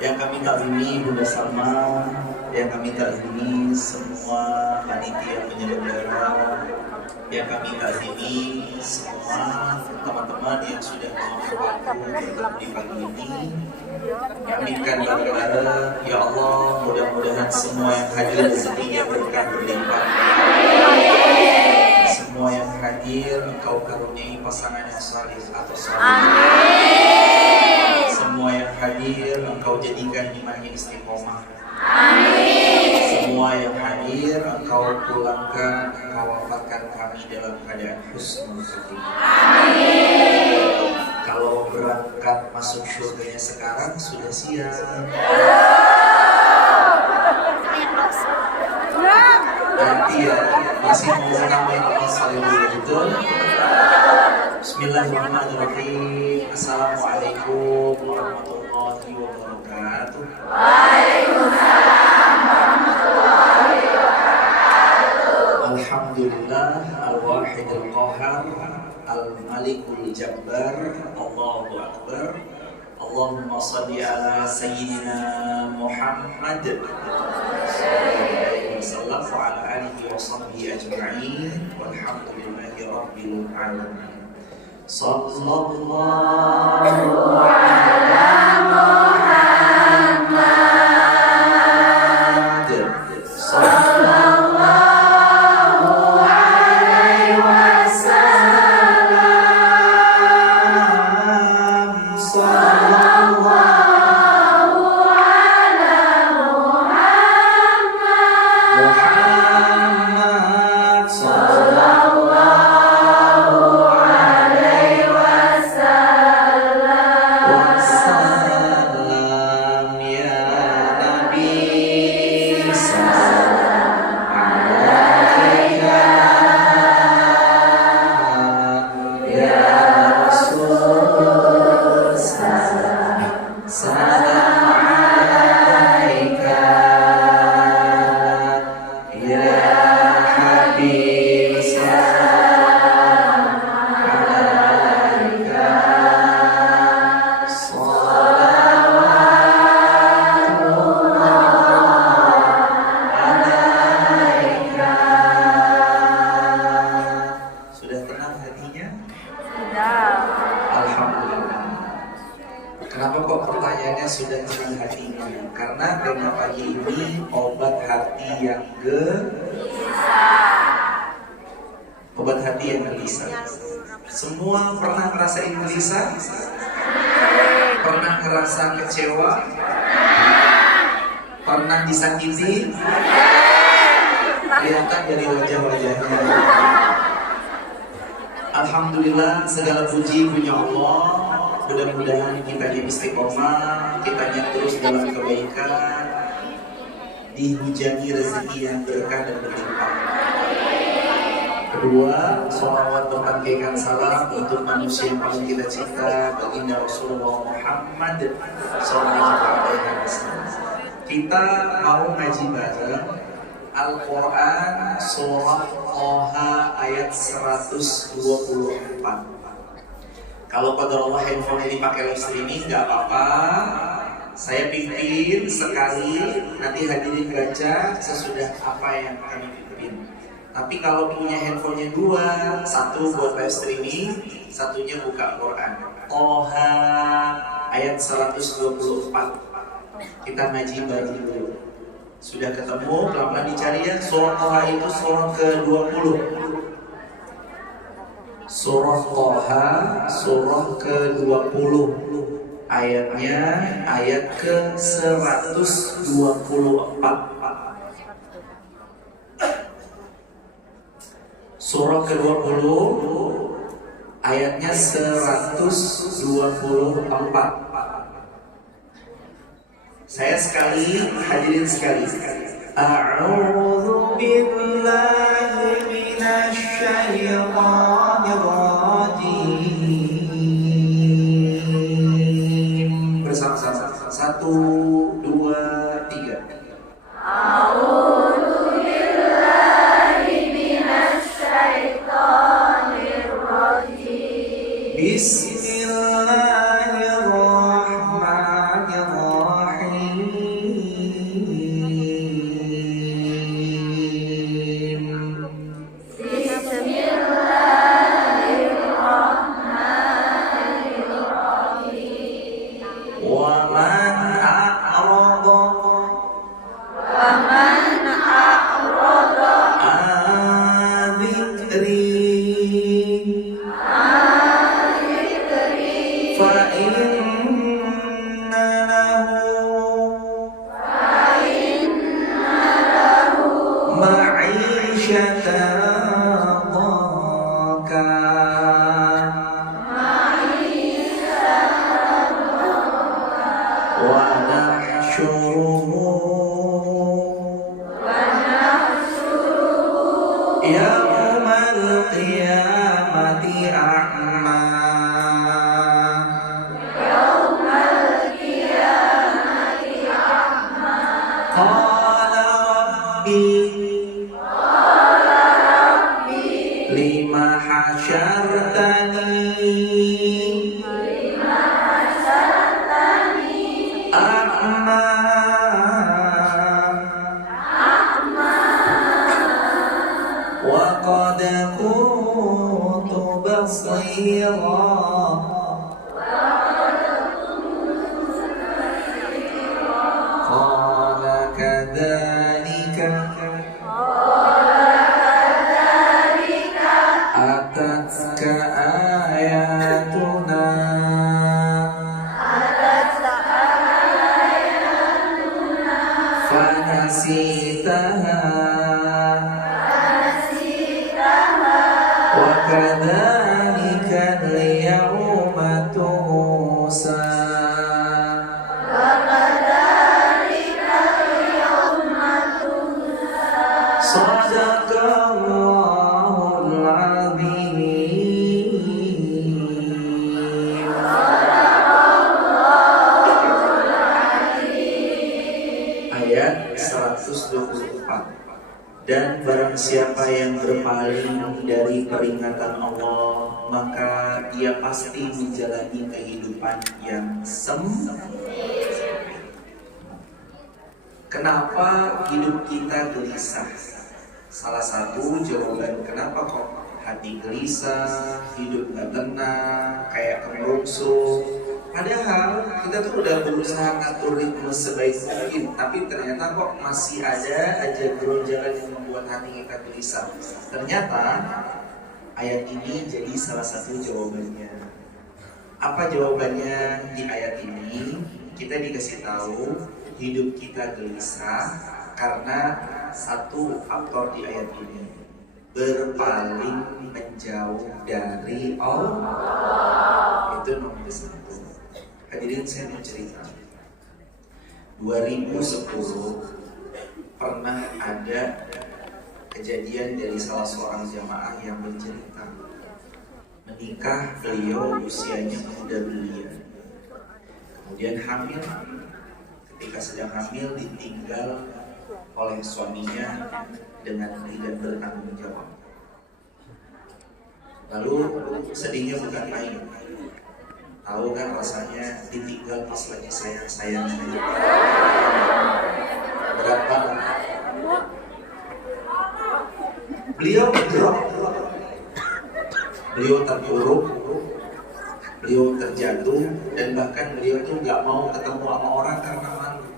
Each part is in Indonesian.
Yang kami takzimi Bunda Salma, yang kami takzimi semua panitia penyelenggara, yang kami takzimi semua teman-teman yang sudah mau bergabung di pagi ini. Aminkan bareng-bareng, ya Allah, mudah-mudahan semua yang hadir rezekinya berkah berlimpah. Semua yang hadir Engkau karuniai pasangan yang saleh atau saleh. Semua yang hadir Engkau jadikan imannya istiqomah. Amin. Semua yang hadir Engkau pulangkan, Engkau wafatkan kami dalam keadaan husnul khotimah. Amin. Kalau berangkat masuk surganya sekarang sudah siap. Nanti ya masih mau nambahin masalah itu. Bismillahirrahmanirrahim. Assalamualaikum warahmatullahi wabarakatuh. Waalaikumsalam warahmatullahi wabarakatuh. Alhamdulillah al-wahidul qahar al-malikul jabbar. Allahu akbar. Allahumma salli ala sayyidina Muhammad sallallahu wa ala alihi wa sahbihi ajma'in walhamdulillahi rabbil alamin. Sallallahu ala Muhammad sallallahu alaihi wasallam. Sallallahu ala Muhammad sallallahu alaihi wasallam. Ya Nabi salam alaika, ya Rasul salam alaika, ya Habib salam alaika. Sudah tenang hatinya? Alhamdulillah. Kenapa kok pertanyaannya sudah tenang hatinya? Karena tema pagi ini obat hati yang obat hati yang gelisah. Semua pernah ngerasain gelisah? Pernah ngerasa kecewa? Pernah disakiti? Kelihatan dari wajah-wajahnya. Alhamdulillah, segala puji punya Allah. Mudah-mudahan kita istiqomah, kita terus dalam kebaikan, dihujani rezeki yang berkah dan berlimpah. Kedua, sholawat berpangkaikan salam untuk manusia yang paling kita cinta, baginda Rasulullah Muhammad sallallahu alaihi wasallam. Kita mau ngaji bareng Al-Quran surah Toha ayat 124. Kalau qadarullah handphone ini pakai live streaming nggak apa-apa. Saya pimpin sekali, nanti hadirin baca sesudah apa yang kami pimpin. Tapi kalau punya handphonenya dua, satu buat live streaming, satunya buka Quran. Toha ayat 124. Kita ngaji bareng dulu. Sudah ketemu, pelan-pelan dicari ya. Surah Toha itu surah ke-20. Surah Toha surah ke-20. Ayatnya ayat ke-124. Surah ke-20 ayatnya 124. Saya sekali, hadirin sekali. A'udzu billahi minasy syaithanir rajim. Bersama-sama. 1, 2, 3. A'udzu billahi minasy syaithanir rajim. Bismillahirrahmanirrahim. Yawmal qiyamati a'ma. Qala rabbi lima hasyartani a'ma wa qad kuntu basira. Qala kadzalika atatka ayatuna fanasitaha wa kadzalika al-yawma tunsa. Sadaqallahul azim. Ayat 124. Dan barang siapa yang berpaling dari peringatan Allah, maka dia pasti menjalani kehidupan yang sempit. Kenapa hidup kita gelisah? Salah satu jawaban kenapa kok hati gelisah, hidup gak tenang, kayak kemerungsung. Padahal kita tuh udah berusaha ngatur ritme sebaik mungkin, tapi ternyata kok masih ada aja geronjakan yang membuat hati kita gelisah. Ternyata ayat ini jadi salah satu jawabannya. Apa jawabannya di ayat ini? Kita dikasih tahu hidup kita gelisah karena satu faktor di ayat ini, berpaling menjauh dari Allah. Itu nomor satu. Hadirin, saya mau cerita. 2010 pernah ada kejadian dari salah seorang jamaah yang bercerita menikah, beliau usianya muda belia, kemudian hamil. Ketika sedang hamil ditinggal oleh suaminya dengan tidak bertanggung jawab. Lalu sedihnya bukan main. Tahu kan rasanya ditinggal pas lagi sayang-sayangnya. Berat banget. Beliau drop. Beliau terpuruk. Beliau terjatuh. Dan bahkan beliau tuh gak mau ketemu sama orang karena malu.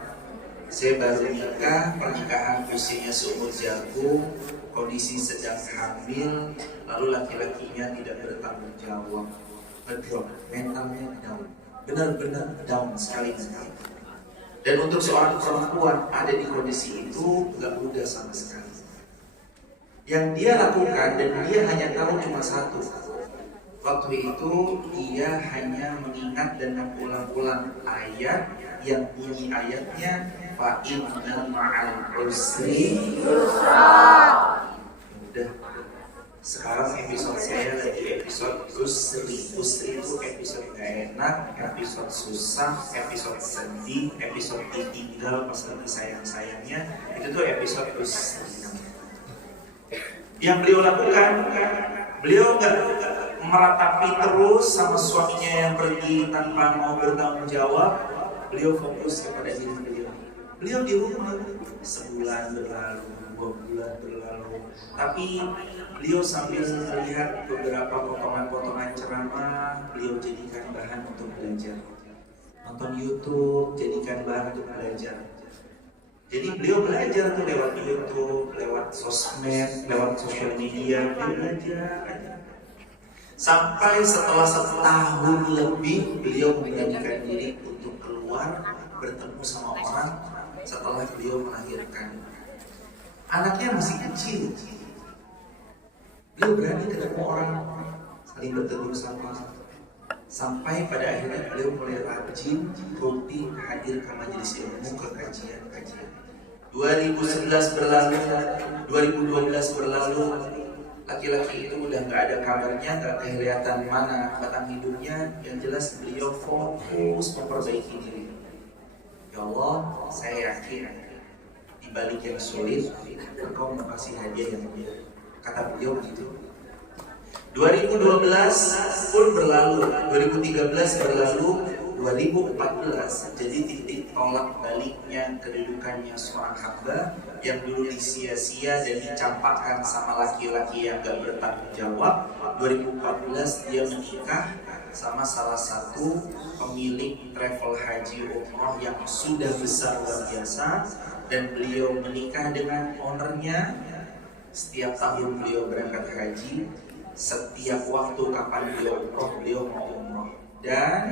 Saya baru nikah, pernikahan usianya seumur jagung, kondisi sedang hamil, lalu laki-lakinya tidak bertanggung jawab. Ngedrop, mentalnya down, benar-benar down sekali. Dan untuk seorang perempuan ada di kondisi itu gak mudah sama sekali. Yang dia lakukan dan dia hanya tahu cuma satu. Waktu itu dia hanya mengingat dan mengulang-ulang ayat yang bunyi ayatnya fa inna ma'al usri yusra. Udah. Sekarang episode saya lagi episode usri. Usri itu episode gak enak, episode susah, episode sedih, episode ditinggal pas lagi sayang-sayangnya. Itu tuh episode usri. Yang beliau lakukan, beliau gak meratapi terus sama suaminya yang pergi tanpa mau bertanggung jawab. Beliau fokus kepada diri beliau. Beliau di rumah sebulan berlalu, 2 bulan berlalu, tapi beliau sambil melihat beberapa potongan-potongan ceramah, beliau jadikan bahan untuk belajar. Nonton YouTube, jadikan bahan untuk belajar. Jadi beliau belajar tuh lewat YouTube, lewat sosmed, lewat sosial media, beliau belajar. Sampai setelah setahun lebih beliau memberanikan diri untuk keluar bertemu sama orang setelah beliau melahirkan. Anaknya masih kecil. Beliau berani ketemu orang, saling bertegur sapa, Sampai pada akhirnya beliau mulai rajin rutin hadir ke majelis ilmu, ke kajian-kajian. 2011 berlalu, 2012 berlalu, laki-laki itu udah nggak ada kabarnya, nggak kelihatan mana batang hidungnya. Yang jelas beliau fokus memperbaiki diri. Ya Allah, saya yakin di balik yang sulit, Engkau mau kasih hadiah yang mulia. Kata beliau begitu. 2012 pun berlalu, 2013 berlalu, 2014 jadi titik tolak baliknya kedudukannya seorang hamba yang dulu disia-sia dan dicampakkan sama laki-laki yang gak bertanggung jawab. 2014 dia menikah sama salah satu pemilik travel haji umroh yang sudah besar luar biasa, dan beliau menikah dengan ownernya. Setiap tahun beliau berangkat haji, setiap waktu kapan beliau umroh, beliau mau umroh. Dan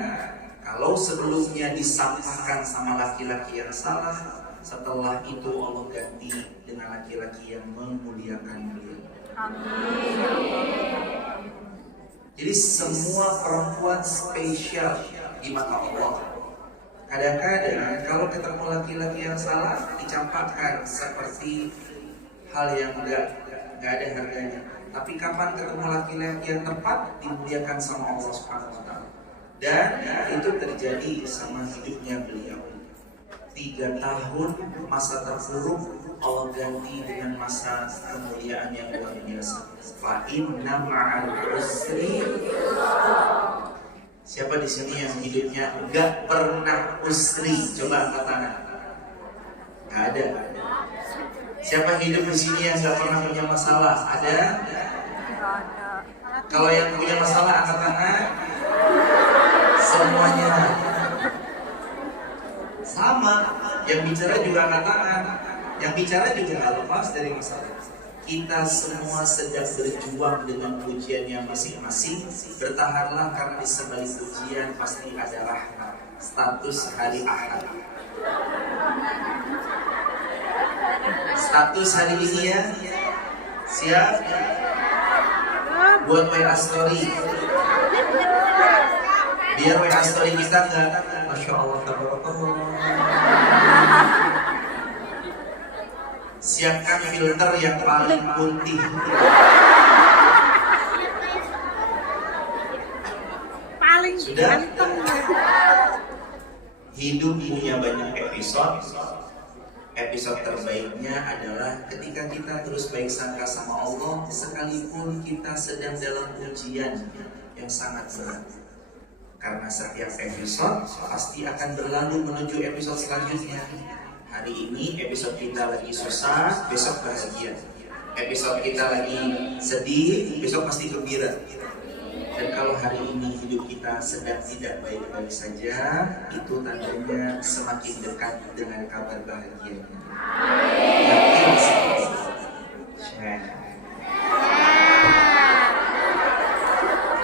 kalau sebelumnya disampaikan sama laki-laki yang salah, setelah itu Allah ganti dengan laki-laki yang memuliakan beliau. Amin. Jadi semua perempuan spesial di mata Allah. Kadang-kadang kalau ketemu laki-laki yang salah, dicampakkan seperti hal yang enggak ada harganya. Tapi kapan ketemu laki-laki yang tepat, dimuliakan sama Allah Subhanahu wa taala. Dan itu terjadi sama hidupnya beliau. 3 tahun masa terpuruk Allah ganti dengan masa kemuliaan yang luar biasa. Fa inna ma'al usri. Siapa di sini yang hidupnya enggak pernah usri? Coba angkat tangan. Enggak ada. Siapa hidup di sini yang enggak pernah punya masalah? Ada? Kalau yang punya masalah angkat tangan. Semuanya sama. Yang bicara juga angkat tangan. Yang bicara juga nggak lepas dari masalah. Kita semua sedang berjuang dengan ujiannya masing-masing. Bertahanlah, karena di sebalik ujian pasti ada rahmat. Status hari Ahad. Status hari ini ya. Siap? Buat WA story. Biar WA story kita nggak, Masya Allah, tabarakallah. Siapkan filter yang paling putih. Paling sudah. Hidup punya banyak episode. Episode terbaiknya adalah ketika kita terus baik sangka sama Allah, sekalipun kita sedang dalam ujian yang sangat berat. Karena setiap episode pasti akan berlalu menuju episode selanjutnya. Hari ini episode kita lagi susah, besok bahagia. Episode kita lagi sedih, besok pasti gembira. Dan kalau hari ini hidup kita sedang tidak baik-baik saja, itu tandanya semakin dekat dengan kabar bahagia. Yakin sekali.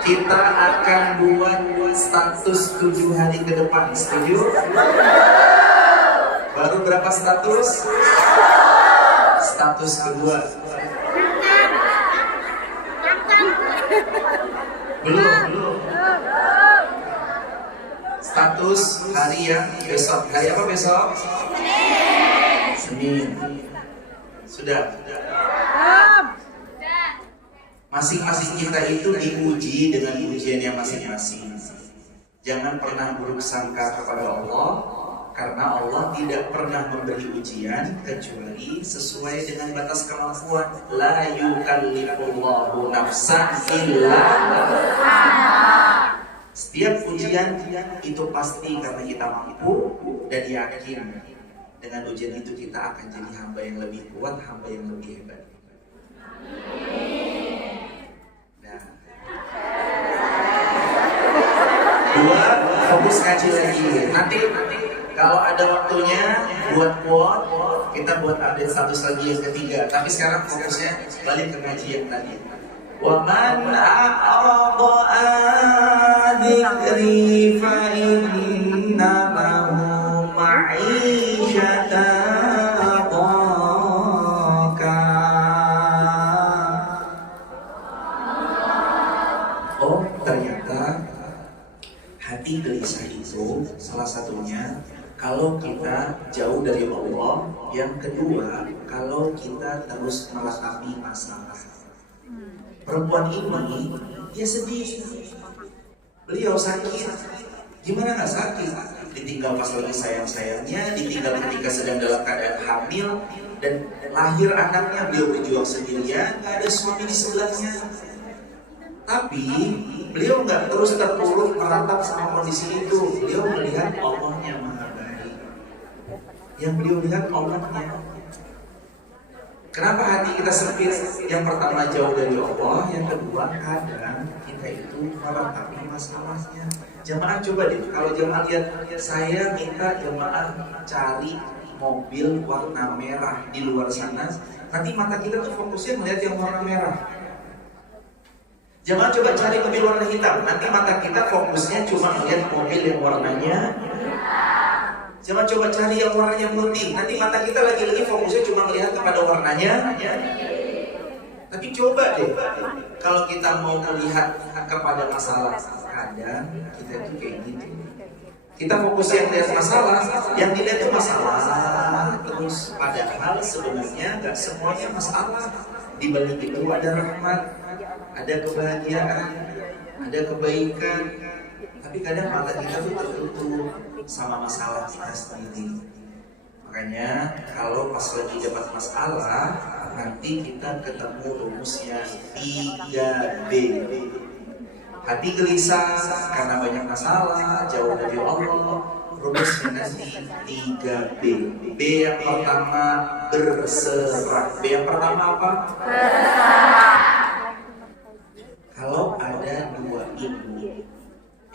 Kita akan buat status 7 hari ke depan. Setuju? Baru berapa status? Status kedua. Belum. Status hari yang besok. Hari apa besok? Senin. Sudah. Masing-masing kita itu diuji dengan ujiannya masing-masing. Jangan pernah buruk sangka kepada Allah, karena Allah tidak pernah memberi ujian kecuali sesuai dengan batas kemampuan. La yukallifullahu nafsan illa wus'aha. Setiap ujian itu pasti karena kita mampu dan yakin dengan ujian itu kita akan jadi hamba yang lebih kuat, hamba yang lebih hebat. Dua, fokus ngaji lagi. Nanti kalau ada waktunya buat quote, kita buat update status lagi yang ketiga. Tapi sekarang fokusnya balik ke ngaji yang tadi. Wa man a'rada an dzikri fa inna lahu ma'isyatan dhanka. Oh, ternyata jauh dari Allah. Yang kedua, kalau kita terus meratapi masalah. Perempuan ini, dia sedih. Beliau sakit. Gimana nggak sakit? Ditinggal pas lagi sayang-sayangnya, ditinggal ketika sedang dalam keadaan hamil, dan lahir anaknya beliau berjuang sendirian, nggak ada suami di sebelahnya. Tapi beliau nggak terus terpuruk meratap sama kondisi itu. Beliau melihat Allahnya Maha Baik. Yang beliau lihat Allahnya. Kenapa hati kita sempit? Yang pertama jauh dari Allah, yang kedua kadang kita itu meratapi masalahnya. Jamaah coba deh, kalau jamaah lihat, saya minta jamaah cari mobil warna merah di luar sana. Nanti mata kita tuh fokusnya melihat yang warna merah. Jangan coba cari mobil warna hitam, nanti mata kita fokusnya cuma melihat mobil yang warnanya. Jangan coba cari yang warnanya putih, nanti mata kita lagi-lagi fokusnya cuma melihat kepada warnanya. Tapi coba deh, kalau kita mau melihat kepada masalah, kadang kita itu kayak gitu. Kita fokus yang lihat masalah, yang dilihat itu masalah terus. Padahal sebenarnya gak semuanya masalah. Di balik itu ada rahmat, ada kebahagiaan, ada kebaikan. Tapi kadang mata kita tuh tertutup sama masalah kita sendiri. Makanya kalau pas lagi dapat masalah, nanti kita ketemu rumusnya 3B. Hati gelisah karena banyak masalah, jauh dari Allah. Rumusnya nanti 3B. B yang pertama berserah. B yang pertama apa? Berserah. Kalau ada dua ibu,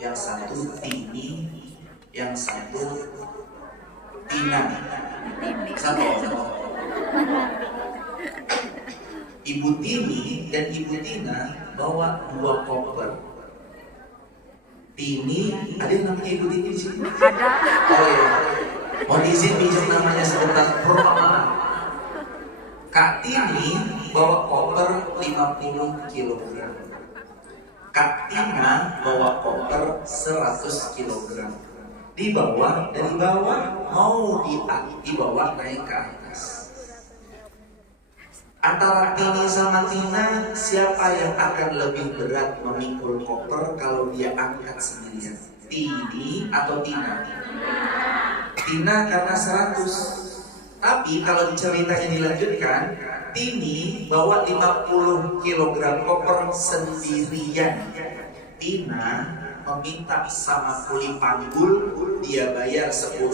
yang satu Tini, yang satu Tina. Satu. Ibu Tini dan Ibu Tina bawa 2 koper. Tini, ada yang namanya Ibu Tini di sini? Ada. Oh ya. Mohon izin pinjam namanya sebentar. Perumpamaan. Kak Tini bawa koper 50 kg. Kak Tina bawa koper 100 kg. Dibawa dari bawah mau dibawa naik ke atas. Antara Tini sama Tina, siapa yang akan lebih berat memikul koper kalau dia angkat sendirian? Tini atau Tina? Tina karena 100. Tapi kalau ceritanya dilanjutkan, Tini bawa 50 kg koper sendirian. Tina meminta sama kuli panggul, dia bayar $10,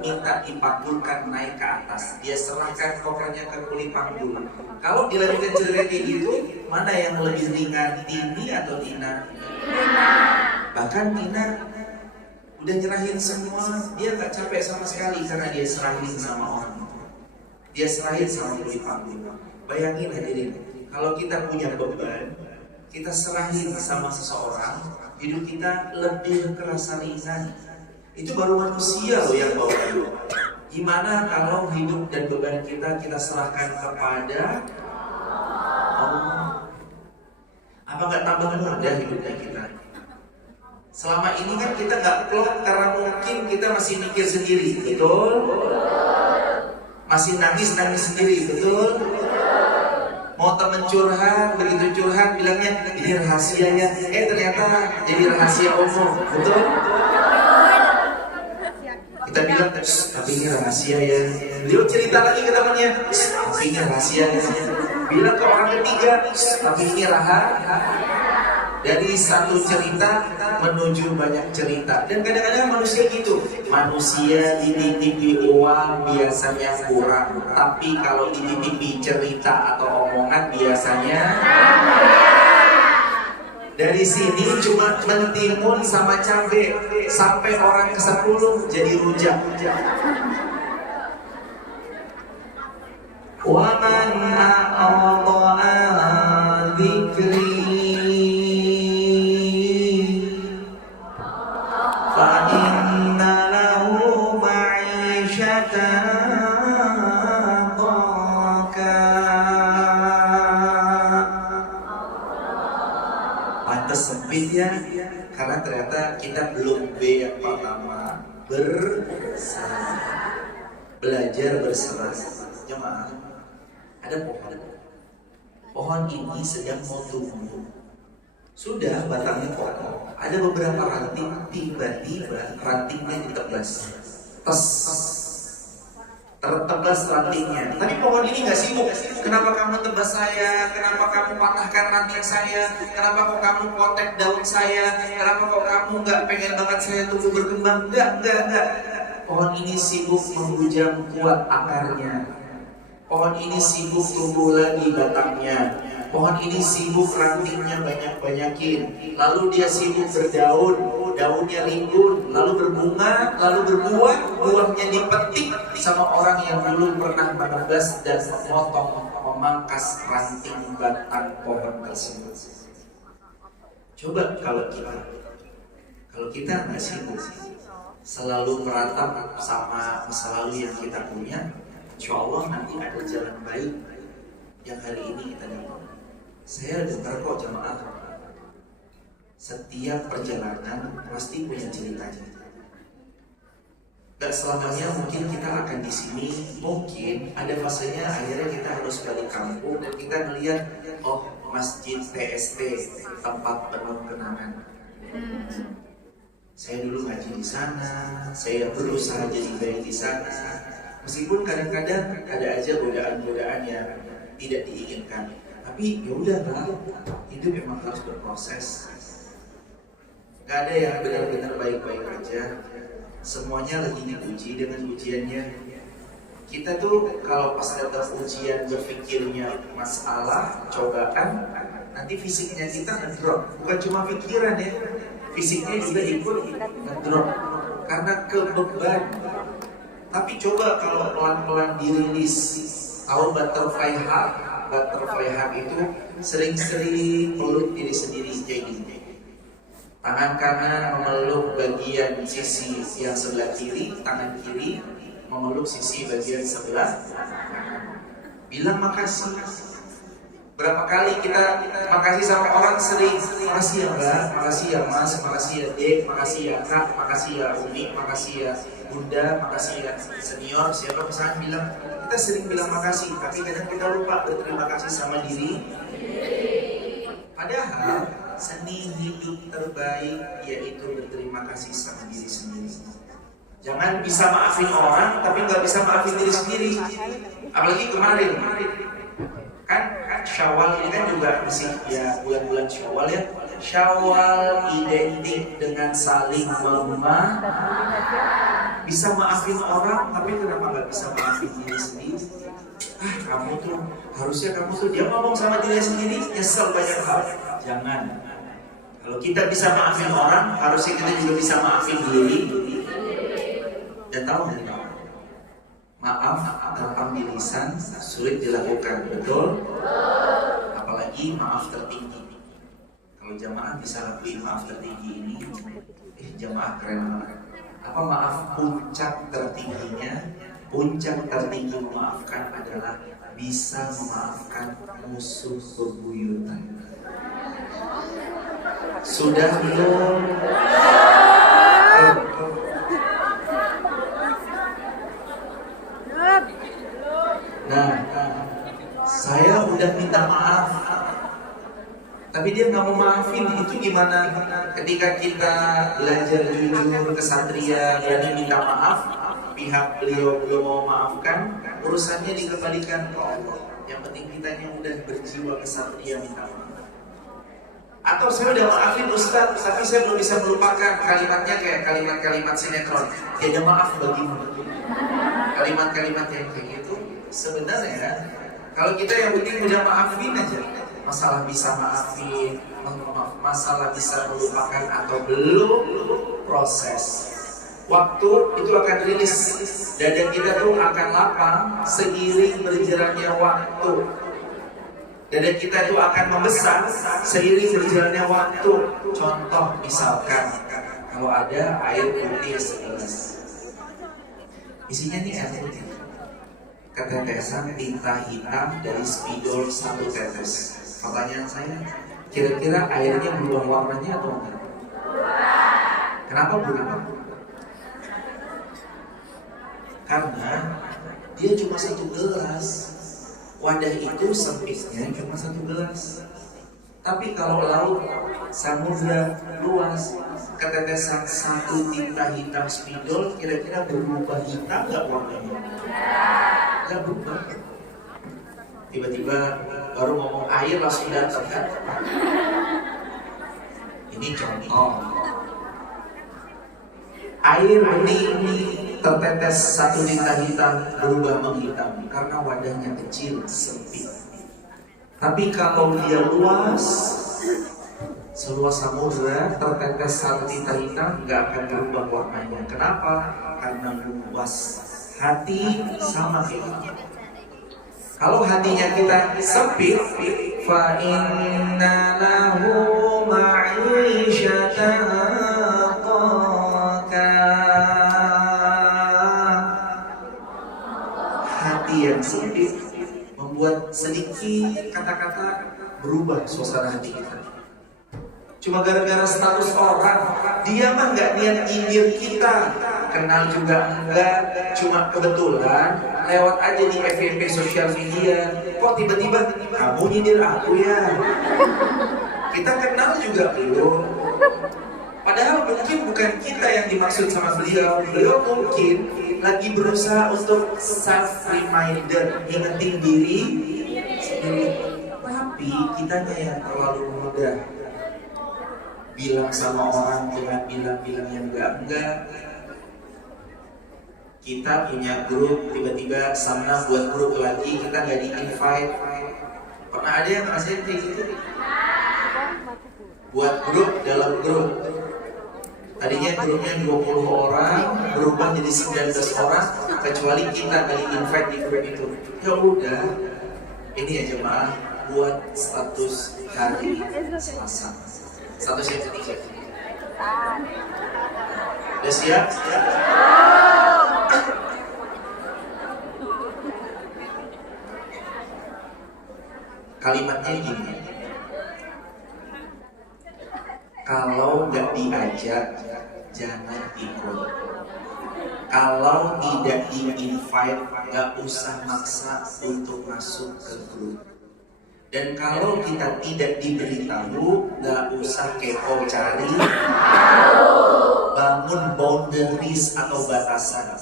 minta dipanggulkan naik ke atas. Dia serahkan kopernya ke kuli panggul. Kalau dilanjutkan cerita kayak gitu, mana yang lebih ringan, Tini atau Tina? Tina. Bahkan Tina udah nyerahin semua, dia gak capek sama sekali karena dia serahin sama orang. Dia serahin sama kuli panggul. Bayangin hadirin, kalau kita punya beban, kita serahin sama seseorang, hidup kita lebih terasa ringan. Itu baru manusia loh yang bawa hidup. Gimana kalau hidup dan beban kita serahkan kepada Allah? Apa nggak tambah mudah hidupnya kita? Selama ini kan kita nggak plong karena mungkin kita masih mikir sendiri, betul? Masih nangis sendiri, betul? Mau temen curhat, begitu curhat bilangnya ini rahasia ya, ternyata jadi rahasia umum, betul? Kita bilang, tapi ini rahasia ya. Beliau cerita lagi ke temannya, tapi ini rahasia ya. Bilang ke orang ketiga, tapi ini rahasia. Dari satu cerita menuju banyak cerita. Dan kadang-kadang manusia gitu. Manusia dititipi uang biasanya kurang, tapi kalau dititipi cerita atau omongan biasanya. Dari sini cuma mentimun sama cabai, sampai orang ke-10 jadi rujak. Wa man a'adha'a dzikri fa inna lahu ma'isyatan dhanka. Pantes sempit ya, karena ternyata kita belum B yang pertama, berserah. belajar berserah. Jemaah, ada pohon. Pohon ini sedang mau tumbuh. Sudah batangnya kokoh. Ada beberapa ranting, tiba-tiba rantingnya ditebas. Tes. Tertebas rantingnya. Tapi pohon ini nggak sibuk. Kenapa kamu tebas saya? Kenapa kamu patahkan ranting saya? Kenapa kok kamu potek daun saya? Kenapa kok kamu nggak pengen banget saya tumbuh berkembang? Enggak. Pohon ini sibuk membujang kuat akarnya. Pohon ini sibuk tumbuh lagi batangnya. Pohon ini sibuk rantingnya banyak-banyakin. Lalu dia sibuk berdaun, daunnya rimbun, lalu berbunga, lalu berbuah, buahnya dipetik sama orang yang dulu pernah menebas dan memangkas ranting batang pohon tersebut. Coba kalau kita nggak sibuk, selalu meratap sama masa lalu yang kita punya, insya Allah nanti ada jalan baik yang hari ini kita dapat. Saya dengar kok jamaah, setiap perjalanan pasti punya ceritanya. Gak selamanya mungkin kita akan di sini, mungkin ada fasenya akhirnya kita harus balik kampung dan kita melihat, oh masjid PST, tempat penuh kenangan. Saya dulu ngaji di sana, saya berusaha jadi baik di sana. Meskipun kadang-kadang ada aja godaan-godaan yang tidak diinginkan. Tapi ya udahlah, hidup memang harus berproses. Gak ada yang benar-benar baik-baik aja. Semuanya lagi diuji dengan ujiannya. Kita tuh kalau pas datang ujian berpikirnya masalah, cobaan, nanti fisiknya kita ngedrop. Bukan cuma pikiran ya, fisiknya juga ikut ngedrop karena kebeban. Tapi coba kalau pelan-pelan dirilis. Tahu butterfly hug? Butterfly hug itu sering-sering peluk diri sendiri kayak gini. Tangan kanan memeluk bagian sisi yang sebelah kiri, tangan kiri memeluk sisi bagian sebelah kanan. Bilang makasih. Berapa kali kita makasih sama orang sering. Makasih ya Mbak, makasih ya Mas, makasih ya Dek, makasih ya Kak, makasih ya Umi, makasih ya Bunda, makasih ya senior. Siapa misalnya bilang, kita sering bilang makasih, tapi kadang kita lupa berterima kasih sama diri. Padahal seni hidup terbaik yaitu berterima kasih sama diri sendiri. Jangan bisa maafin orang tapi nggak bisa maafin diri sendiri. Apalagi kemarin kan Syawal ini kan juga masih ya bulan-bulan Syawal ya. Syawal identik dengan saling bisa maafin orang tapi kenapa nggak bisa maafin diri sendiri? Kamu tuh harusnya dia ngomong sama diri sendiri nyesel banyak hal. Jangan. Kalau kita bisa maafin orang, harusnya kita juga bisa maafin diri. Dan tahu nggak? Maaf tanpa lisan sulit dilakukan, betul? Apalagi maaf tertinggi. Kalau jamaah bisa lakuin maaf tertinggi ini, jamaah keren banget. Apa maaf puncak tertingginya? Puncak tertinggi memaafkan adalah bisa memaafkan musuh bebuyutan. Sudah belum? Nah, saya udah minta maaf, tapi dia nggak mau maafin. Itu gimana? Ketika kita belajar jujur, kesatria, berani minta maaf, pihak beliau belum mau maafkan, urusannya dikembalikan ke Allah. Yang penting kitanya udah berjiwa kesatria minta maaf. Atau saya udah maafin Ustaz, tapi saya belum bisa melupakan kalimatnya kayak kalimat-kalimat sinetron. Tiada maaf bagimu. Kalimat-kalimat yang kayak gitu sebenarnya kalau kita yang penting udah maafin aja. Masalah bisa maafin, masalah bisa melupakan atau belum, proses. Waktu itu akan rilis, dada kita tuh akan lapang seiring berjalannya waktu. Dada kita itu akan membesar seiring berjalannya waktu. Contoh misalkan kalau ada air putih segelas, isinya nih air putih, ketetesan tinta hitam dari spidol 1 tetes. Pertanyaan saya, kira-kira airnya berubah warnanya atau enggak? Kenapa berubah? Karena dia cuma 1 gelas. Wadah itu sempitnya cuma 1 gelas. Tapi kalau laut, samudra luas, ketetesan 1 tinta hitam spidol kira-kira berubah hitam nggak warnanya? Nggak berubah. Tiba-tiba baru ngomong air langsung datang kan? Ini contoh. Air ini tertetes 1 tinta hitam berubah menghitam karena wadahnya kecil, sempit. Tapi kalau dia luas, seluas samudra, tertetes 1 tinta hitam nggak akan berubah warnanya. Kenapa? Karena luas. Hati sama kayak gitu. Kalau hatinya kita sempit, fa inna lahu ma'isyatan dhanka. Hati yang sempit membuat sedikit kata-kata berubah suasana hati kita. Cuma gara-gara status orang, dia mah nggak niat nyindir kita, kenal juga enggak, cuma kebetulan lewat aja di FYP sosial media. Kok tiba-tiba kamu nyindir aku ya? Kita kenal juga belum. Padahal mungkin bukan kita yang dimaksud sama beliau. Beliau mungkin lagi berusaha untuk self reminder, ingetin diri sendiri. Tapi kitanya yang terlalu mudah bilang sama orang dengan bilang-bilang yang enggak. Kita punya grup, tiba-tiba Samna buat grup lagi, kita nggak di-invite. Pernah ada yang ngerasain kayak gitu? Buat grup dalam grup. Tadinya grupnya 20 orang, berubah jadi 19 orang, kecuali kita nggak di-invite di grup itu. Ya udah, ini ya jemaah, buat status hari Selasa. Status yang ketiga. Udah siap? Kalimatnya gini, kalau nggak diajak, jangan ikut. Kalau tidak di-invite, nggak usah maksa untuk masuk ke grup. Dan kalau kita tidak diberitahu, nggak usah kepo cari, bangun boundaries atau batasan.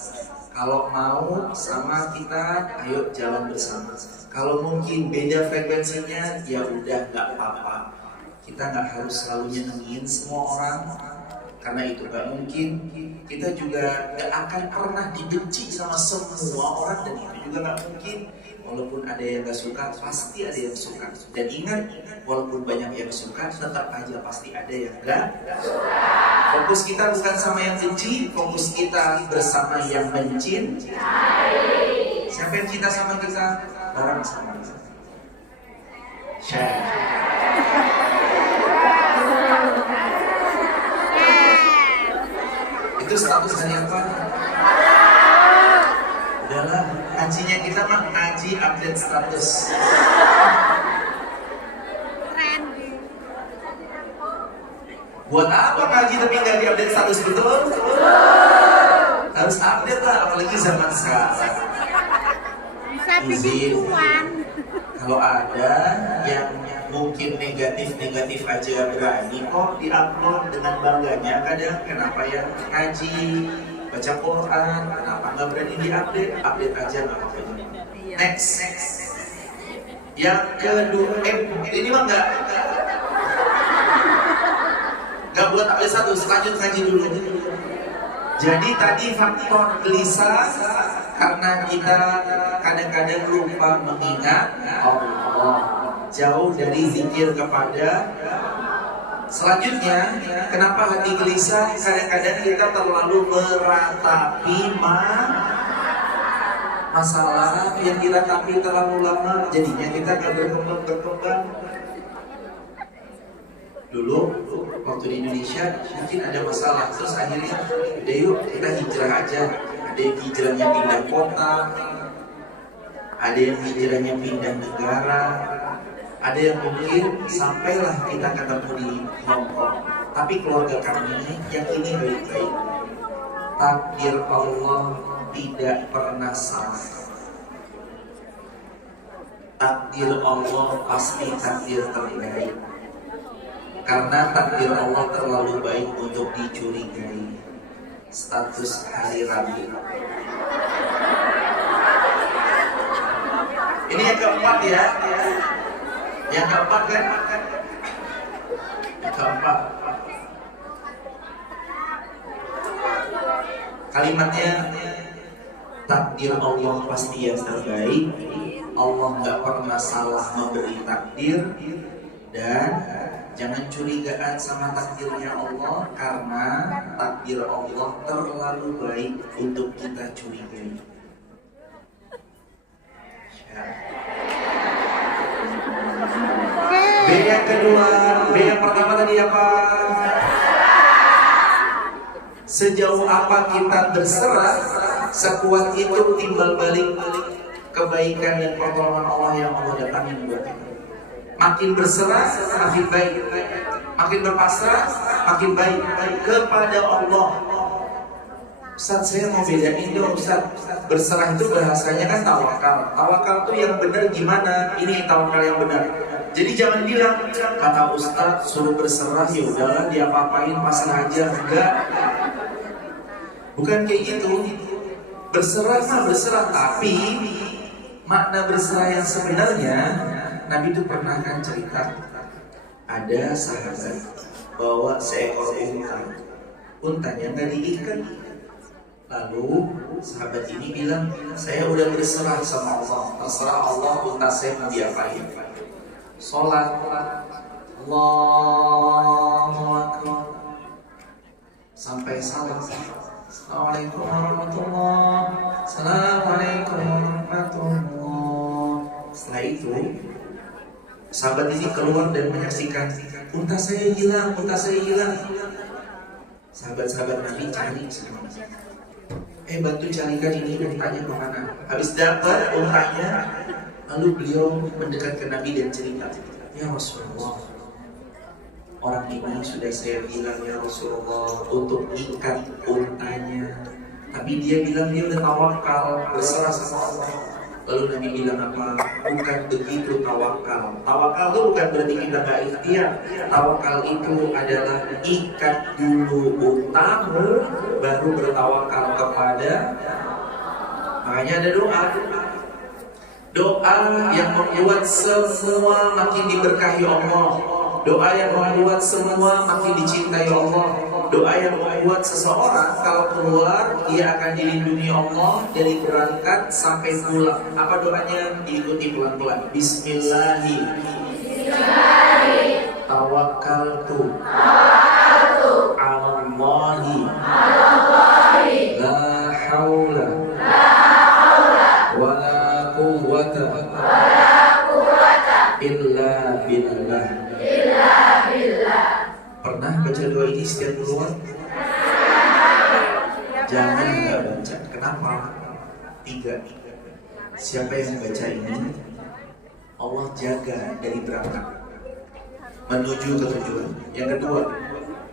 Kalau mau sama kita, ayo jalan bersama. Kalau mungkin beda frekuensinya, ya udah nggak apa-apa. Kita nggak harus selalu nyenengin semua orang, karena itu nggak mungkin. Kita juga nggak akan pernah dibenci sama semua orang, dan itu juga nggak mungkin. Walaupun ada yang gak suka, pasti ada yang suka. Dan ingat, walaupun banyak yang suka, tetap aja pasti ada yang gak suka. Fokus kita bukan sama yang benci, fokus kita bersama yang mencintai. Siapa yang cinta sama kita? Bareng sama kita. Share. Itu status dari apa? Udahlah, ngajinya kita mah ngaji update status. Buat apa ngaji tapi nggak diupdate status, betul? Harus update lah, apalagi zaman sekarang. Izin, kalau ada yang mungkin negatif aja berani kok diupload dengan bangganya. Kadang kenapa yang ngaji baca Quran, kenapa nggak berani diupdate? Update aja nggak apa-apa. Next. Yang kedua, ini mah nggak buat update satu, lanjut ngaji dulu. Jadi tadi faktor gelisah karena kita kadang-kadang lupa mengingat Allah, jauh dari zikir kepada. Selanjutnya, kenapa hati gelisah? Kadang-kadang kita terlalu meratapi masalah yang kita tapi terlalu lama, jadinya kita gak berkembang. Dulu waktu di Indonesia mungkin ada masalah, terus akhirnya udah yuk kita hijrah aja. Ada yang hijrahnya pindah kota, ada yang hijrahnya pindah negara, ada yang mungkin sampailah kita ketemu di Hong Kong. Tapi keluarga kami yang ini baik-baik. Takdir Allah tidak pernah salah. Takdir Allah pasti takdir terbaik. Karena takdir Allah terlalu baik untuk dicurigai. Status hari Rabu. Ini yang keempat ya. Yang keempat kan? Yang keempat. Kalimatnya, takdir Allah pasti yang terbaik. Allah nggak pernah salah memberi takdir. Dan jangan curigaan sama takdirnya Allah, karena takdir Allah terlalu baik untuk kita curigai. B yang kedua, B yang pertama tadi apa? Sejauh apa kita berserah, sekuat itu timbal balik kebaikan dan pertolongan Allah yang Allah datangin buat kita. Makin berserah, makin baik. Makin berpasrah, makin baik kepada Allah. Ustaz, saya mau bedain dong Ustaz. Berserah itu bahasanya kan tawakal. Tawakal itu yang benar gimana? Ini tawakal yang benar. Jadi jangan bilang, kata Ustaz suruh berserah, ya udahlah dia apa-apain, pasrah aja. Enggak. Bukan kayak gitu. Berserah mah berserah, tapi makna berserah yang sebenarnya, Nabi itu pernah kan cerita, ada sahabat bawa seekor unta. Untanya nggak diikat. Lalu sahabat ini bilang, saya udah berserah sama Allah, terserah Allah unta saya mau diapain. Sholat, Allahu Akbar, sampai salam. Assalamualaikum warahmatullahi wabarakatuh. Assalamualaikum warahmatullahi wabarakatuh. Setelah itu sahabat ini keluar dan menyaksikan, unta saya hilang, unta saya hilang. Sahabat-sahabat Nabi cari semua. Bantu carikan ini untanya kemana. Habis dapat untanya, lalu beliau mendekat ke Nabi dan cerita, ya Rasulullah, orang ini sudah saya bilang ya Rasulullah untuk ikat untanya, tapi dia bilang dia udah tawakal, berserah sama Allah. Lalu Nabi bilang apa? Bukan begitu tawakal. Tawakal itu bukan berarti kita gak ikhtiar. Tawakal itu adalah ikat dulu untamu, baru bertawakal kepada. Makanya ada doa. Doa yang membuat semua makin diberkahi Allah. Doa yang membuat semua makin dicintai Allah. Doa yang membuat seseorang kalau keluar dia akan dilindungi Allah dari berangkat sampai pulang. Apa doanya? Diikuti pelan-pelan. Bismillahirrahmanirrahim. Tawakkaltu Allahi la haula wa la quwwata illa billah. Pernah baca doa ini setiap keluar? Jangan nggak baca. Kenapa? 3. Siapa yang baca ini, Allah jaga dari berangkat menuju ke tujuan. Yang kedua,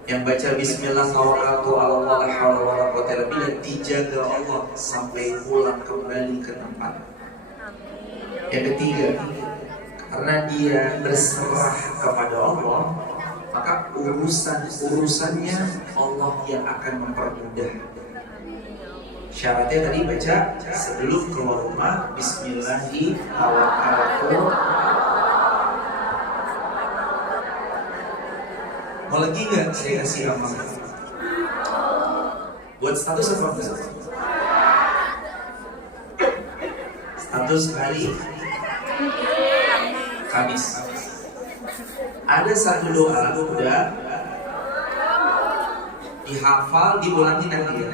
yang baca Bismillah tawakkaltu 'alallah la haula wa la quwwata illa billah, dijaga Allah sampai pulang kembali ke tempat. Yang ketiga, karena dia berserah kepada Allah, maka urusannya Allah yang akan mempermudah. Syaratnya tadi baca sebelum keluar rumah, Bismillahirrahmanirrahim. Mau lagi nggak saya kasih amalan? Buat status apa enggak? Status hari Kamis. Ada satu doa udah dihafal, diulangi nanti ya.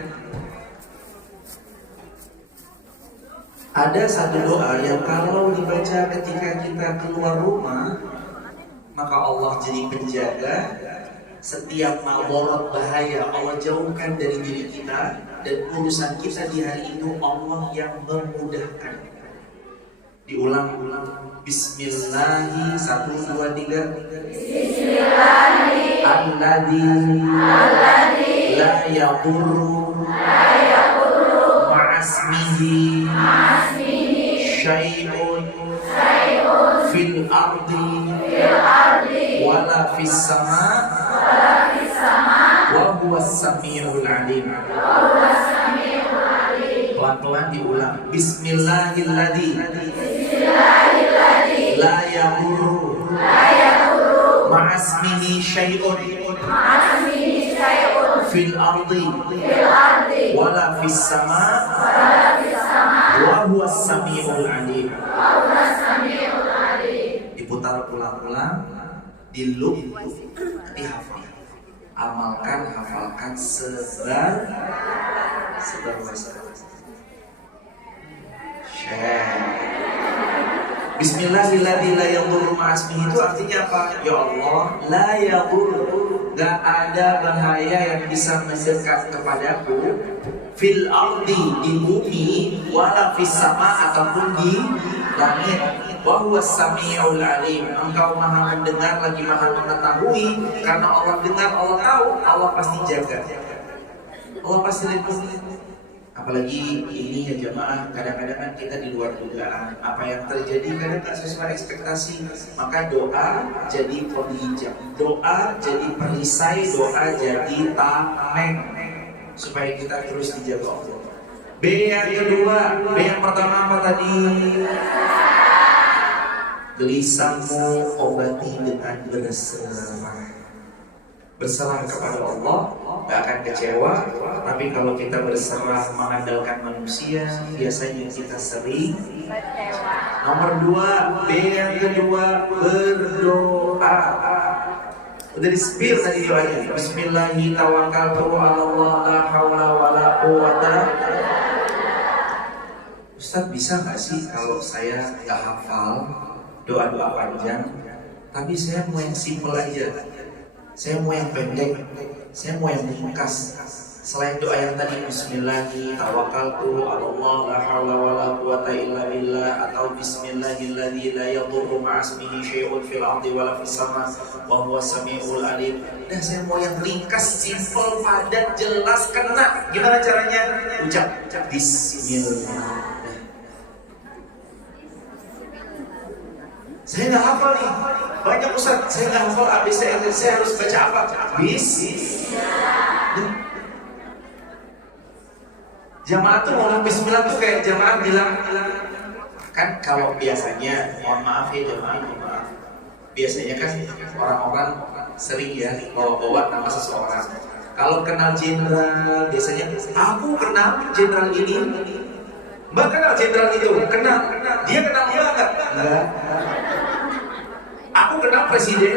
Ada satu doa yang kalau dibaca ketika kita keluar rumah, maka Allah jadi penjaga. Setiap madarat bahaya Allah jauhkan dari diri kita, dan urusan kita di hari itu Allah yang memudahkan. Diulang-ulang. Bismillahi 1, 2, 3. Bismillahi alladzi la yadurru ma'asmi asmihi syai'un fil ardi wala fis sama wa huwas samiul alim. Pelan-pelan diulang. Bismillahilladzi la yadurru ma'asmihi syai'un fil ardi wala fis sama wa huwas samiul alim. Diputar ulang-ulang, di-loop, nanti hafal. Amalkan, hafalkan sebar-luasnya. Bismillahirrahmanirrahim. La yadurru ma'asmihi itu artinya apa? Ya Allah, la yadurru, gak ada bahaya yang bisa mendekat kepadaku fil ardi, di bumi, wala fis sama, ataupun di langit. Wa huwas samiul alim. Engkau maha mendengar lagi maha mengetahui. Karena Allah dengar, Allah tahu, Allah pasti jaga, Allah pasti lindungi. Apalagi ini ya jamaah, kadang-kadang kan kita di luar dugaan. Apa yang terjadi kadang tak sesuai ekspektasi. Maka doa jadi penghijab, doa jadi perisai, doa jadi tameng, supaya kita terus dijaga Allah. B yang kedua, B yang pertama apa tadi? Gelisahmu obati dengan berserah. Berserah kepada Allah, gak akan kecewa. Tapi kalau kita berserah mengandalkan manusia, biasanya kita sering kecewa. Nomor 2, B yang kedua, berdoa. Udah di-spill tadi doanya. Bismillahirrahmanirrahim, tawakkaltu 'alallah, la haula wala quwata. Ustaz, bisa gak sih kalau saya gak hafal doa-doa panjang, tapi saya mau yang simple aja, saya mau yang pendek, saya mau yang ringkas. Selain doa yang tadi Bismillahirrahmanirrahim, tawakkaltu 'alallah, la haula wala quwata illa billah, atau Bismillahirrahmanirrahim, la yadurru ma'asmihi syai'un fil ardi wala fis sama wa huwas samiul alim. Nah, saya mau yang ringkas, simple, padat, jelas, kena. Gimana caranya? Ucap Bismillah. Saya nggak hafal nih, banyak Ustaz, saya nggak hafal ABC, saya harus baca apa? Bismillah. Jamaah tuh ngomong Bismillah tuh kayak jamaah bilang, kan kalau biasanya, mohon maaf ya jamaah, mohon maaf, biasanya kan orang-orang sering ya bawa nama seseorang. Kalau kenal jenderal, biasanya aku kenal jenderal ini, Mbak kenal jenderal itu, kenal, dia kenal Mbak nggak? Enggak. Aku kenal presiden.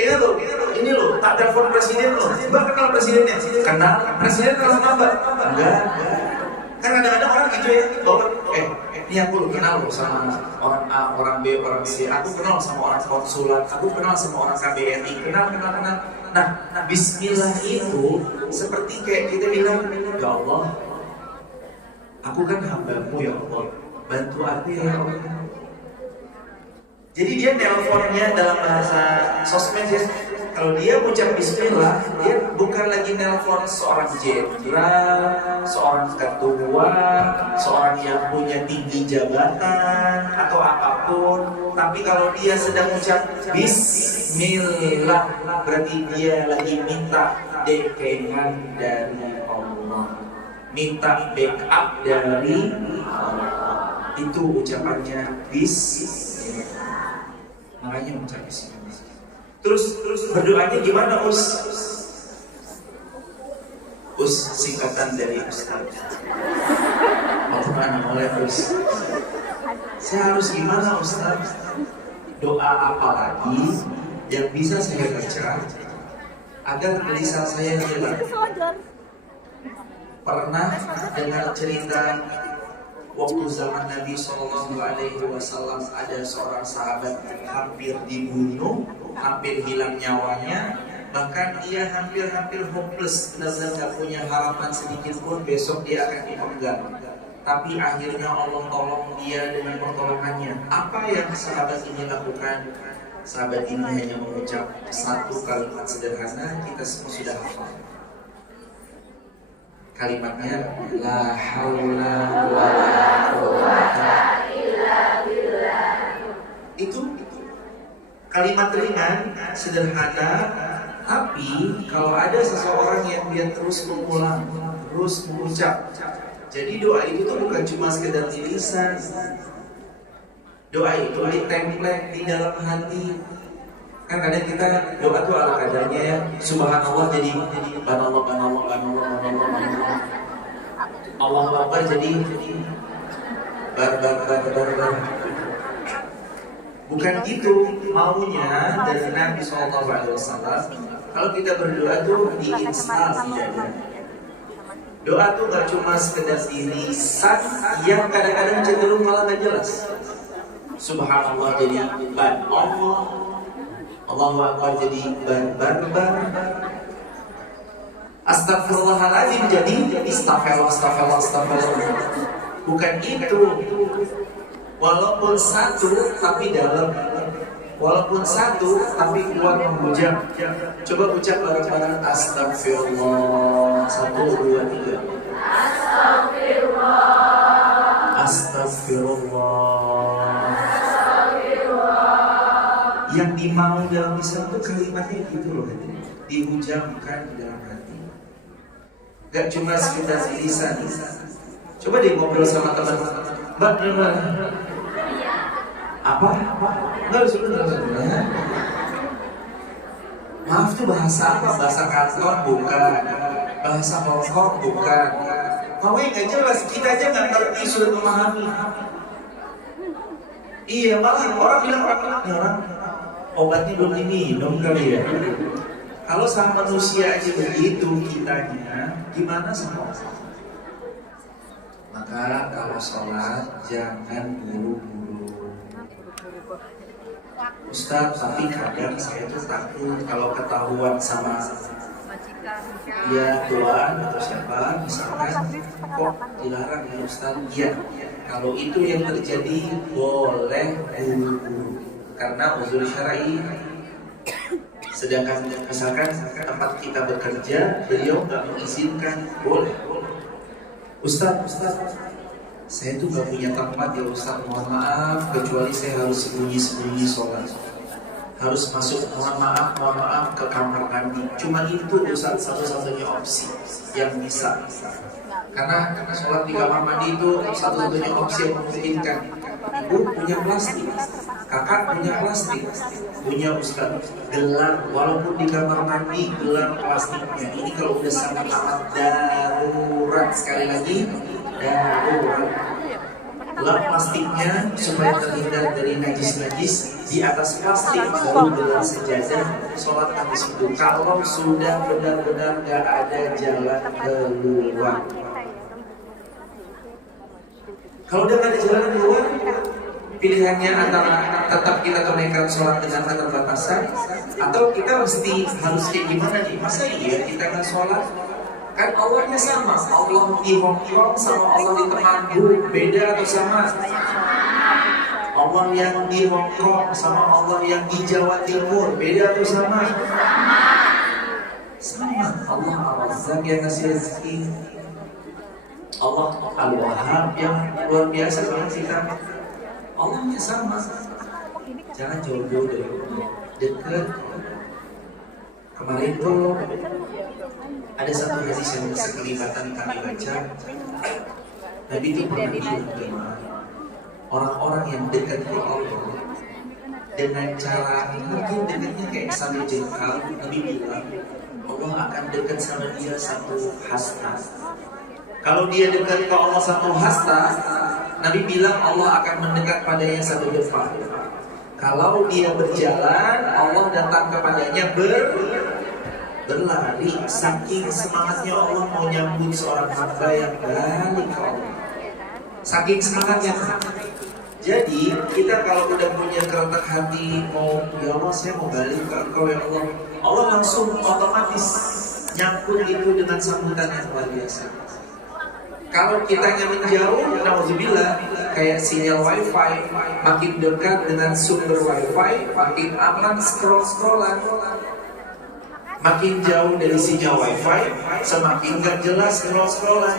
Ini loh, tak telepon presiden loh. Mbak kenal presidennya? Kenal. Presiden kenal sama Mbak? Enggak. Kan kadang-kadang orang gitu ya, bahwa ini aku kenal loh sama orang A, orang B, orang C. Aku kenal sama orang konsulat. Aku kenal sama orang KBRI. Kenal. Nah, Bismillah itu seperti kayak kita bilang, ya Allah, aku kan hamba-Mu ya Allah, bantu aku ya Allah. Jadi dia nelponnya dalam bahasa sosmed ya. Kalau dia ucap Bismillah, dia bukan lagi nelpon seorang jenderal, seorang ketua, seorang yang punya tinggi jabatan atau apapun. Tapi kalau dia sedang ucap Bismillah, berarti dia lagi minta dekengan dari Allah, minta backup dari Allah. Itu ucapannya Bismillah. Makanya ucap Bismillah. Terus berdoanya gimana Us? Us singkatan dari Ustaz. Bagaimana oleh Us? Saya harus gimana Ustaz? Doa apa lagi yang bisa saya baca agar gelisah saya hilang? Pernah dengar cerita waktu zaman Nabi SAW ada seorang sahabat hampir dibunuh, hampir hilang nyawanya, bahkan dia hampir hopeless, benar-benar gak punya harapan sedikit pun besok dia akan dipenggal. Tapi akhirnya Allah tolong dia dengan pertolongannya. Apa yang sahabat ini lakukan? Sahabat ini hanya mengucap satu kalimat sederhana, kita semua sudah hafal. Kalimatnya la haula wala quwwata illa billah. Itu kalimat ringan, sederhana, tapi kalau ada seseorang yang dia terus mengulang, terus mengucap, jadi doa itu tuh bukan cuma sekedar di lisan. Doa itu ditemplate di dalam hati. Kan kadang kita doa tuh ala kadarnya ya. Subhanallah jadi banallah. Allahu Akbar jadi bar. Bukan gitu maunya dari Nabi SAW. Kalau kita berdoa tuh diinstal di dada. Doa tuh gak cuma sekedar di lisan yang kadang-kadang cenderung malah gak jelas. Subhanallah jadi ban Allah, Allahu Akbar jadi bar. Astagfirullahaladzim jadi astagfirullah. Bukan itu. Walaupun satu tapi dalam, walaupun satu tapi kuat menghujam. Coba ucap bareng-bareng astagfirullah. 1, 2, 3. Astagfirullah. Yang dimau dalam lisan itu kalimatnya gitu loh, dihujamkan di dalam hati. Gak cuma sekedar lisan. Coba deh ngobrol sama teman, Mbak, apa? Enggak bisa bener. Maaf tuh bahasa apa? Bahasa kantor bukan, bahasa pokok bukan. Maunya nggak jelas, kita aja nggak ngerti sudah memahami. Iya, malah orang bilang orang obatnya belum diminum kali ya. Kalau sama manusia aja begitu kitanya, gimana sama Allah? Maka kalau sholat jangan buru-buru. Ustaz, tapi kadang saya tuh takut kalau ketahuan sama ya Tuhan atau siapa misalkan, kok dilarang ya Ustaz? Iya, kalau itu yang terjadi boleh buru-buru karena uzur syar'i. Sedangkan misalkan tempat kita bekerja, beliau nggak mengizinkan, boleh. Ustaz, saya tuh gak punya tempat ya Ustaz, mohon maaf, kecuali saya harus sembunyi-sembunyi sholat. Harus masuk, mohon maaf ke kamar mandi. Cuma itu Ustaz satu-satunya opsi yang bisa. Karena sholat di kamar mandi itu satu-satunya opsi yang memungkinkan. Ibu punya plastik, kakak punya plastik, punya Ustaz gelar, walaupun di kamar mandi gelar plastiknya. Ini kalau udah sangat amat darurat, sekali lagi darurat, gelar plastiknya supaya terhindar dari najis-najis. Di atas plastik baru gelar sejadah, sholat habis itu. Kalau sudah benar-benar gak ada jalan keluar, kalau udah gak ada jalan keluar, pilihannya antara tetap kita tunaikan sholat dengan keterbatasan, atau kita mesti harus kayak gimana nih? Masa iya kita nggak sholat? Kan Allahnya sama, Allah di Hongkong sama Allah di Temanggung, beda atau sama? Allah yang di Hongkong sama Allah yang di Jawa Timur, beda atau sama? Sama. Allah Al-Razzaq yang ngasih rezeki, Allah Al-Wahhab yang luar biasa banget kita. Allahnya sama. Jangan jauh-jauh dari Allah, dekat. Kemarin tuh ada satu hadis yang sekelibatan kami baca. Nabi itu pernah bilang, orang-orang yang dekat ke Allah dengan cara mungkin dekatnya kayak sambil jengkal, Nabi bilang Allah akan dekat sama dia satu hasta. Kalau dia dekat ke Allah satu hasta, Nabi bilang Allah akan mendekat padanya satu depan. Kalau dia berjalan, Allah datang kepadanya berlari. Saking semangatnya Allah mau nyambut seorang hamba yang balik ke Allah. Saking semangatnya. Jadi kita kalau udah punya kerentak hati, mau ya Allah saya mau balik ke Engkau ya Allah, Allah langsung otomatis nyambut itu dengan sambutan yang luar biasa. Kalau kitanya menjauh, nauzubillah, kayak sinyal wifi, makin dekat dengan sumber wifi, makin aman scrollan. Makin jauh dari sinyal wifi, semakin gak jelas scroll-scrollan.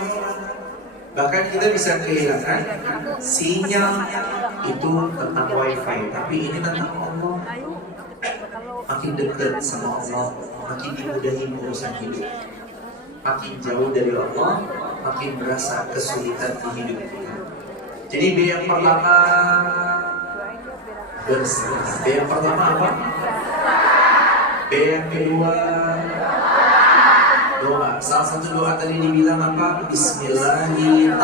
Bahkan kita bisa kehilangan sinyal itu tentang wifi, tapi ini tentang Allah. Makin dekat sama Allah, makin dimudahin urusan hidup. Makin jauh dari Allah, makin berasa kesulitan di hidup kita. Jadi B yang pertama berserah. B yang pertama apa? B yang kedua doa. Salah satu doa tadi dibilang apa? Bismillahirrahmanirrahim.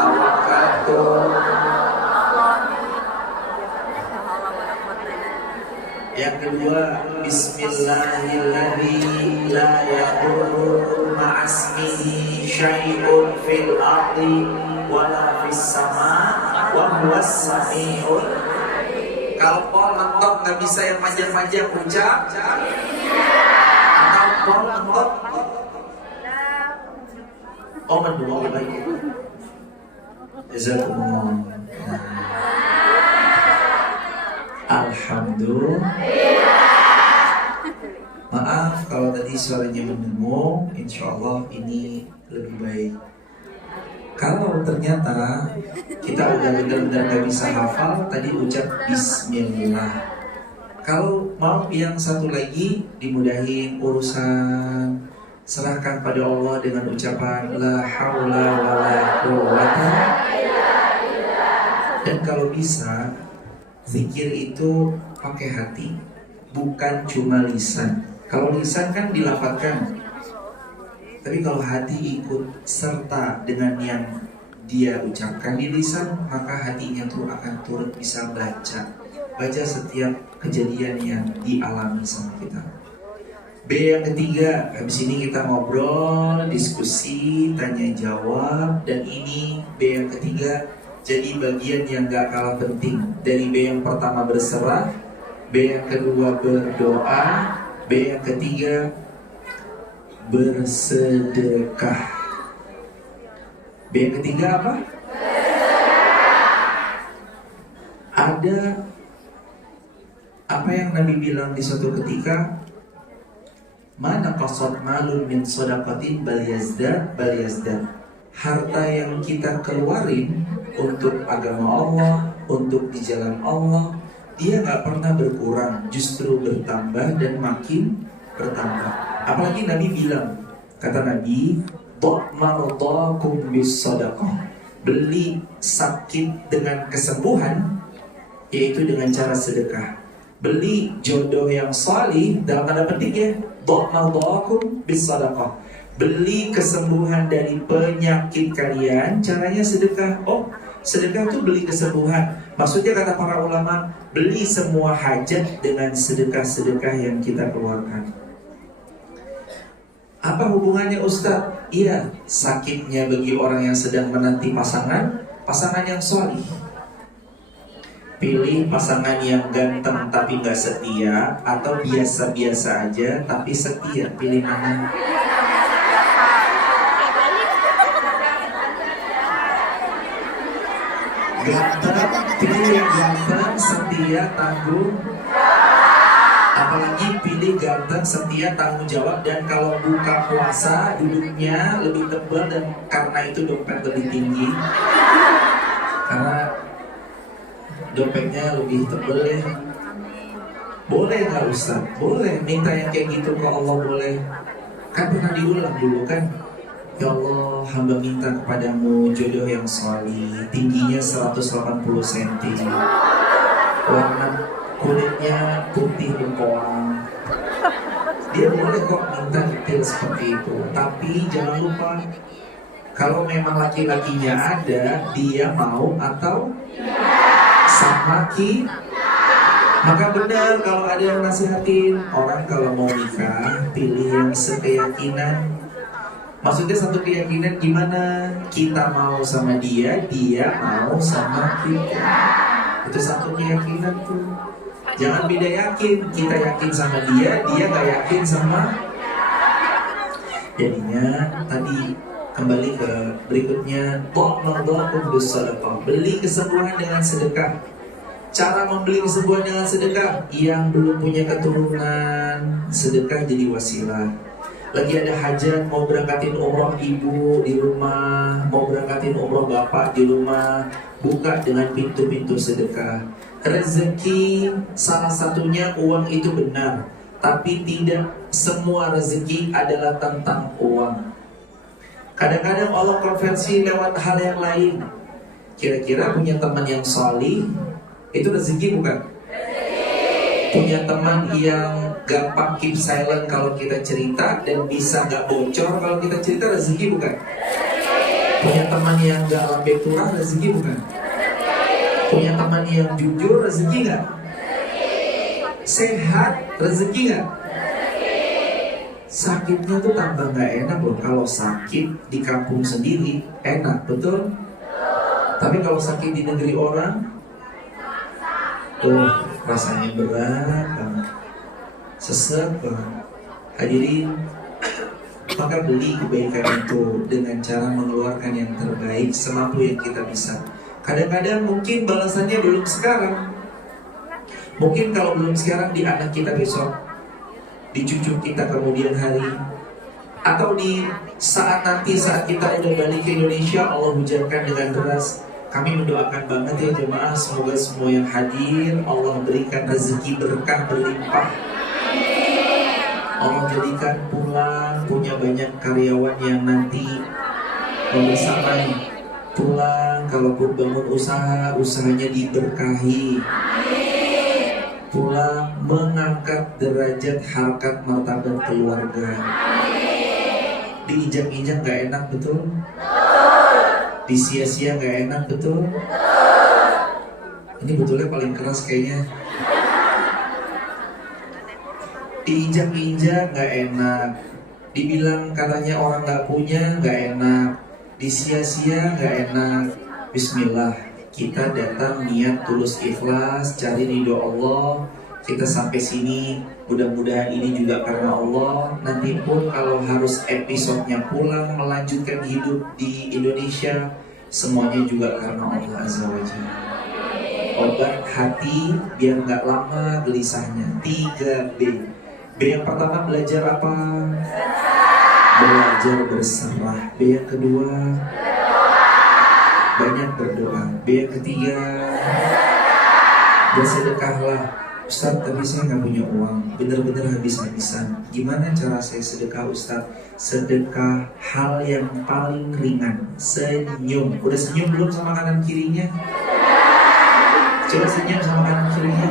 Yang kedua, Bismillahirrahmanirrahim. La yadurru ma'asmihi syai'un fil ardi wala fis sama' wa huwas sami'ul. Kalau pol mentok nggak bisa yang panjang-panjang ucap. Atau pol mentok. Oh mendua baik. Jazakumullah. Alhamdulillah. Maaf kalau tadi suaranya mendengung. Insya Allah ini lebih baik. Kalau ternyata kita udah benar-benar gak bisa hafal, tadi ucap Bismillah. Kalau mau yang satu lagi dimudahin urusan, serahkan pada Allah dengan ucapan La haula wa la quwwata. Dan kalau bisa, zikir itu pakai hati, bukan cuma lisan. Kalau lisan kan dilafadzkan, tapi kalau hati ikut serta dengan yang dia ucapkan di lisan, maka hatinya tuh akan turut bisa baca setiap kejadian yang dialami sama kita. B yang ketiga, habis ini kita ngobrol, diskusi, tanya jawab, dan ini B yang ketiga jadi bagian yang gak kalah penting. Dari B yang pertama berserah, B yang kedua berdoa, B yang ketiga bersedekah. B yang ketiga apa? Ada apa yang Nabi bilang di suatu ketika, mana qasad malun min shadaqatin bal yazdad. Harta yang kita keluarin untuk agama Allah, untuk di jalan Allah, dia gak pernah berkurang, justru bertambah dan makin bertambah. Apalagi Nabi bilang, kata Nabi, "Maradakum bis sadaqah." Beli sakit dengan kesembuhan, yaitu dengan cara sedekah. Beli jodoh yang salih, dalam tanda petik ya, "Maradakum bis sadaqah." Beli kesembuhan dari penyakit kalian, caranya sedekah. Oh, sedekah itu beli kesembuhan. Maksudnya kata para ulama, beli semua hajat dengan sedekah-sedekah yang kita keluarkan. Apa hubungannya Ustadz? Iya, sakitnya bagi orang yang sedang menanti pasangan yang solih. Pilih pasangan yang ganteng tapi gak setia, atau biasa-biasa aja tapi setia. Pilih mana? Ganteng, pilih yang ganteng, setia, tangguh. Apalagi pilih ganteng, setia, tanggung jawab. Dan kalau buka puasa, duduknya lebih tebal, dan karena itu dompet lebih tinggi. Karena dompetnya lebih tebal ya. Boleh gak Ustaz? Boleh, minta yang kayak gitu ke Allah boleh. Kan pernah diulang dulu kan, ya Allah, hamba minta kepadamu jodoh yang sholih, tingginya 180 cm, warna kulitnya putih lengkoang. Dia boleh kok minta detail seperti itu. Tapi jangan lupa, kalau memang laki-lakinya ada, dia mau atau sama maka benar kalau ada yang nasihatin orang kalau mau nikah, pilih yang sekeyakinan. Maksudnya satu keyakinan gimana? Kita mau sama dia, dia mau sama kita. Itu satu keyakinan tuh. Jangan beda yakin. Kita yakin sama dia, dia gak yakin sama. Jadinya tadi kembali ke berikutnya, beli kesembuhan dengan sedekah. Cara membeli kesembuhan dengan sedekah, yang belum punya keturunan, sedekah jadi wasilah. lagi ada hajat, mau berangkatin umroh ibu di rumah, mau berangkatin umroh bapak di rumah, buka dengan pintu-pintu sedekah. Rezeki salah satunya uang itu benar, tapi tidak semua rezeki adalah tentang uang. Kadang-kadang Allah konversi lewat hal yang lain. Kira-kira punya teman yang solih itu rezeki bukan? Punya teman yang gampang keep silent kalau kita cerita dan bisa gak bocor kalau kita cerita, rezeki bukan? Punya teman yang gak lambe turah, rezeki bukan? Punya teman yang jujur, rezeki gak? Sehat, rezeki gak? Sakitnya tuh tambah gak enak loh. Kalau sakit di kampung sendiri enak, betul? Tapi kalau sakit di negeri orang, tuh rasanya berat banget, sesek banget. Hadirin, maka beli kebaikan itu dengan cara mengeluarkan yang terbaik semampu yang kita bisa. Kadang-kadang mungkin balasannya belum sekarang. Mungkin kalau belum sekarang di anak kita besok, di cucu kita kemudian hari, atau di saat nanti saat kita udah balik ke Indonesia Allah hujankan dengan deras. Kami mendoakan banget ya jemaah, semoga semua yang hadir Allah berikan rezeki berkah berlimpah. Allah jadikan pulang punya banyak karyawan yang nanti membersamai. Pulang kalaupun bangun usaha, usahanya diberkahi. Pulang mengangkat derajat harkat martabat keluarga. Diinjak-injak gak enak, betul? Di sia-sia gak enak, betul? Ini betulnya paling keras kayaknya. Diinjak-injak gak enak, dibilang katanya orang gak punya gak enak, di sia-sia gak enak. Bismillah, kita datang niat tulus ikhlas, cari ridho Allah. Kita sampai sini, mudah-mudahan ini juga karena Allah. Nanti pun kalau harus episodenya pulang melanjutkan hidup di Indonesia, semuanya juga karena Allah Azza wa Jalla. Obat hati biar gak lama gelisahnya, 3B. B yang pertama belajar apa? Belajar berserah. B yang kedua banyak berdoa. B yang ketiga bersedekahlah. Ustaz, tapi saya nggak punya uang, bener-bener habis-habisan. Gimana cara saya sedekah, Ustaz? Sedekah hal yang paling ringan, senyum. Udah senyum belum sama kanan kirinya? Coba senyum sama kanan kirinya.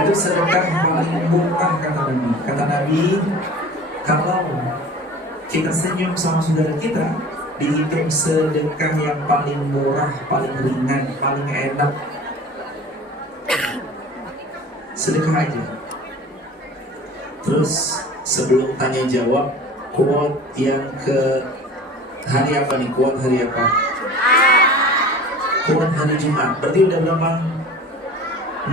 Itu sedekah paling murah kata Nabi. Kata Nabi, kalau kita senyum sama saudara kita, dihitung sedekah yang paling murah, paling ringan, paling enak. Sedekah aja. Terus sebelum tanya jawab, quote yang ke hari apa nih? Quote hari apa? Quote hari Jumat. Berarti udah berapa? 6.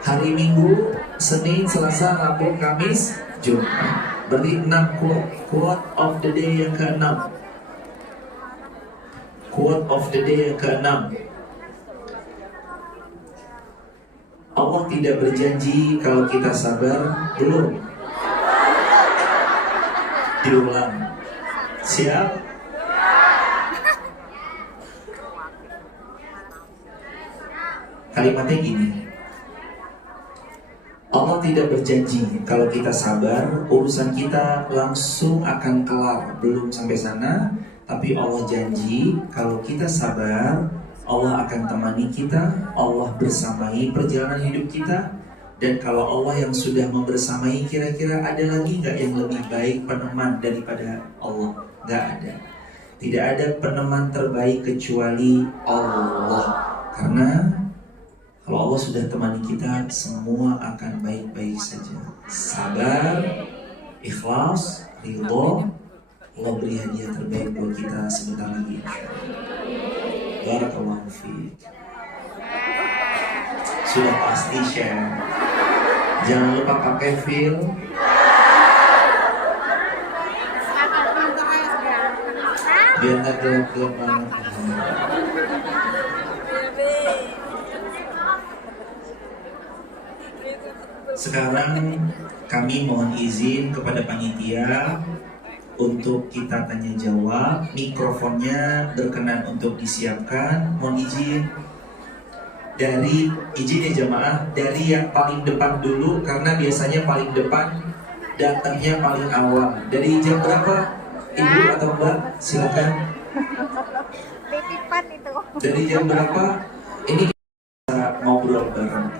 Hari Minggu, Senin, Selasa, Rabu, Kamis, Jumat. Berarti 6 quote of the day yang ke-6. Quote of the day yang ke-6. Allah tidak berjanji kalau kita sabar. Belum. Diulang. Siap? Kalimatnya gini. Allah tidak berjanji kalau kita sabar, urusan kita langsung akan kelar. Belum sampai sana, tapi Allah janji kalau kita sabar, Allah akan temani kita, Allah bersamai perjalanan hidup kita. Dan kalau Allah yang sudah membersamai, kira-kira ada lagi gak yang lebih baik peneman daripada Allah? Gak ada. Tidak ada peneman terbaik kecuali Allah. Karena kalau Allah sudah temani kita, semua akan baik-baik saja. Sabar, ikhlas, ridho, Allah beri hadiah terbaik buat kita sebentar lagi. Barakallahu fiik. Sudah pasti share. Jangan lupa pakai feel. Biar nggak gelap-gelap banget. Sekarang kami mohon izin kepada panitia untuk kita tanya jawab. Mikrofonnya berkenan untuk disiapkan. Mohon izin ya jamaah, dari yang paling depan dulu karena biasanya paling depan datangnya paling awal. Dari jam berapa? Ibu atau Mbak? Silakan. Dari jam berapa? Ini kita ngobrol bareng.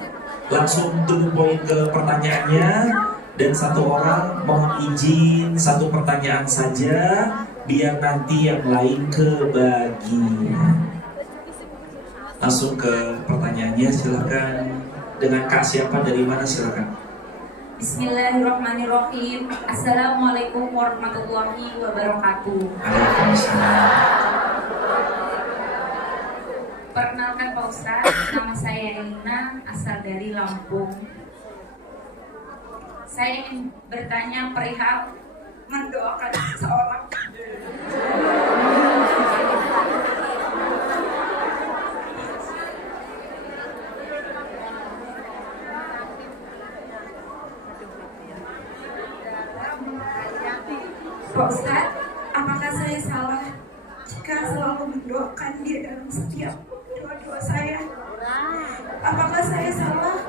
Langsung to the point ke pertanyaannya. Dan satu orang mohon izin satu pertanyaan saja biar nanti yang lain kebagi. Langsung ke pertanyaannya, silakan. Dengan Kak siapa, dari mana, silakan. Bismillahirrahmanirrahim. Assalamualaikum warahmatullahi wabarakatuh. Waalaikumsalam. Perkenalkan Pak Ustadz, nama saya Elina, asal dari Lampung. Saya ingin bertanya perihal mendoakan seseorang. Pak Ustadz, apakah saya salah jika selalu mendoakan dia dalam setiap doa-doa saya? Apakah saya salah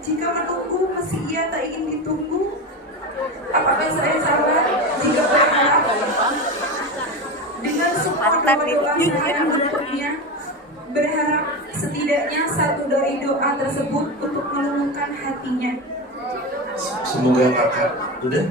jika menunggu meski ia tak ingin ditunggu? Apakah saya salah jika berharap dengan semua doa-doa saya untuknya, berharap setidaknya satu dari doa tersebut untuk meluluhkan hatinya? Semoga kakak udah.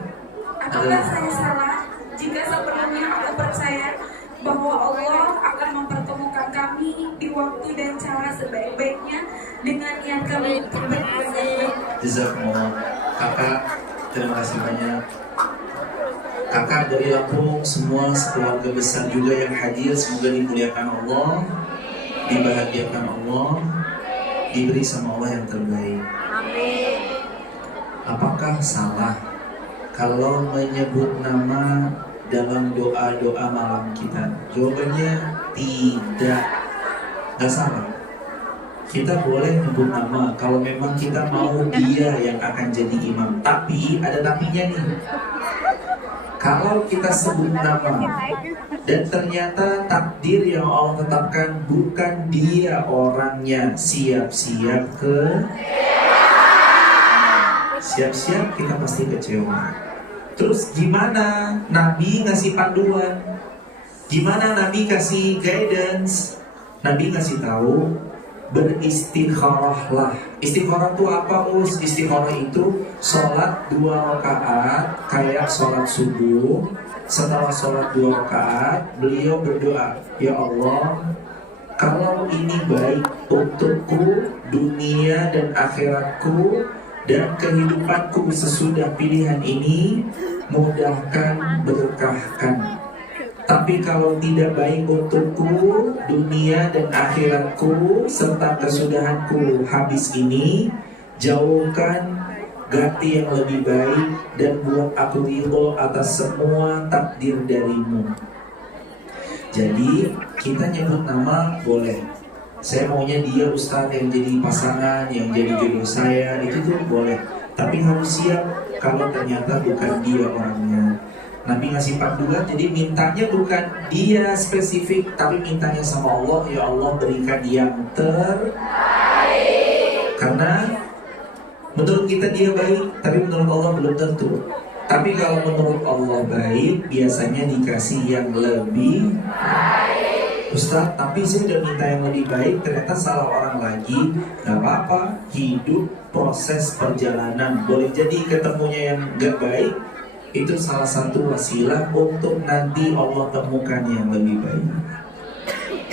Apakah saya salah jika sepenuhnya aku percaya bahwa Allah akan mempertemukan kami di waktu dan cara sebaik-baiknya dengan niat kami beribadah? Jazakumullah. Kakak, terima kasih banyak. Kakak dari Lampung, semua sekeluarga besar juga yang hadir, semoga dimuliakan Allah, dibahagiakan Allah, diberi sama Allah yang terbaik. Amin. Apakah salah kalau menyebut nama dalam doa-doa malam kita? Jawabannya tidak, nggak salah. Kita boleh nyebut nama kalau memang kita mau dia yang akan jadi imam. Tapi ada tapinya nih. Kalau kita sebut nama dan ternyata takdir yang Allah tetapkan bukan dia orangnya, siap-siap kita pasti kecewa. Terus gimana Nabi ngasih panduan? Gimana Nabi kasih guidance? Nabi ngasih tahu, beristikharahlah. Istikharah itu apa, Us? Istikharah itu sholat 2 rakaat kayak sholat subuh. Setelah sholat 2 rakaat, beliau berdoa, ya Allah, kalau ini baik untukku, dunia dan akhiratku, dan kehidupanku sesudah pilihan ini, mudahkan, berkahkan. Tapi kalau tidak baik untukku, dunia dan akhiratku, serta kesudahanku habis ini, jauhkan, ganti yang lebih baik, dan buat aku ridho atas semua takdir darimu. Jadi kita nyebut nama boleh. Saya maunya dia Ustadz yang jadi pasangan, yang jadi jodoh saya, itu tuh boleh. Tapi harus siap kalau ternyata bukan dia orangnya. Nabi ngasih panduan, jadi mintanya bukan dia spesifik, tapi mintanya sama Allah, ya Allah berikan yang terbaik. Karena menurut kita dia baik, tapi menurut Allah belum tentu. Tapi kalau menurut Allah baik, biasanya dikasih yang lebih baik. Ustaz, tapi saya udah minta yang lebih baik, ternyata salah orang lagi. Gak apa-apa, hidup proses perjalanan. Boleh jadi ketemunya yang gak baik, itu salah satu wasilah untuk nanti Allah temukan yang lebih baik.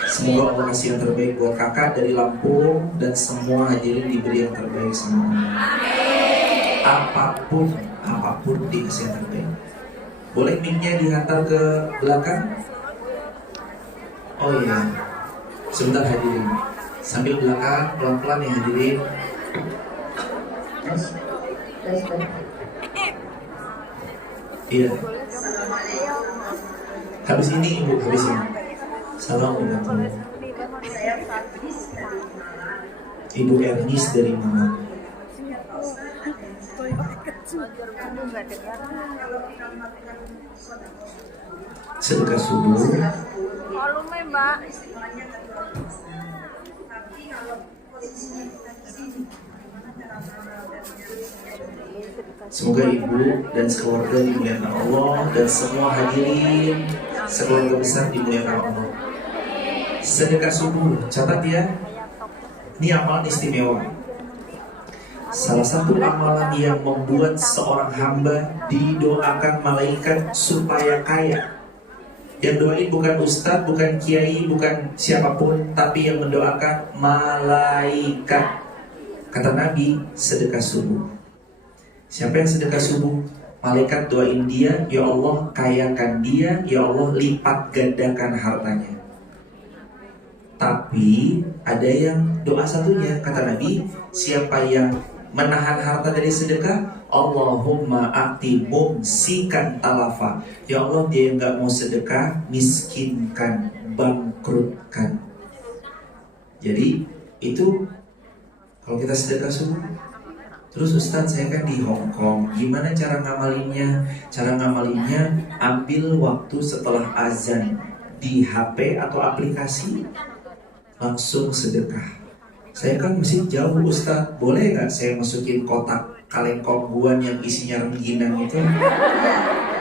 Semoga Allah kasih yang terbaik buat kakak dari Lampung, dan semua hadirin diberi yang terbaik semuanya. Apapun dikasih yang terbaik. Boleh mic-nya dihantar ke belakang? Oh iya, sebentar hadirin. Sambil belakang, pelan-pelan ya hadirin. Iya. Habis ini ibu, habis ini. Assalamualaikum. Ibu Ernis dari mana? Sedekah subuh. Volume, Mbak. Semoga ibu dan sekeluarga dimuliakan Allah dan semua hadirin sekeluarga besar dimuliakan Allah. Sedekah subuh, catat ya. Ini amalan istimewa. Salah satu amalan yang membuat seorang hamba didoakan malaikat supaya kaya. Yang doain bukan ustadz, bukan kiai, bukan siapapun, tapi yang mendoakan malaikat. Kata Nabi, sedekah subuh. Siapa yang sedekah subuh? Malaikat doain dia, ya Allah kayakan dia, ya Allah lipat gandakan hartanya. Tapi ada yang doa satunya, kata Nabi, siapa yang menahan harta dari sedekah, Allahumma a'ti mumsikan talafa. Ya Allah, dia yang gak mau sedekah, miskinkan, bangkrutkan. Jadi itu kalau kita sedekah subuh. Terus Ustadz, saya kan di Hong Kong, gimana cara ngamalinnya? Cara ngamalinnya, ambil waktu setelah azan di HP atau aplikasi, langsung sedekah. Saya kan masih jauh Ustadz, boleh gak saya masukin kotak kaleng kongguan yang isinya rengginang itu?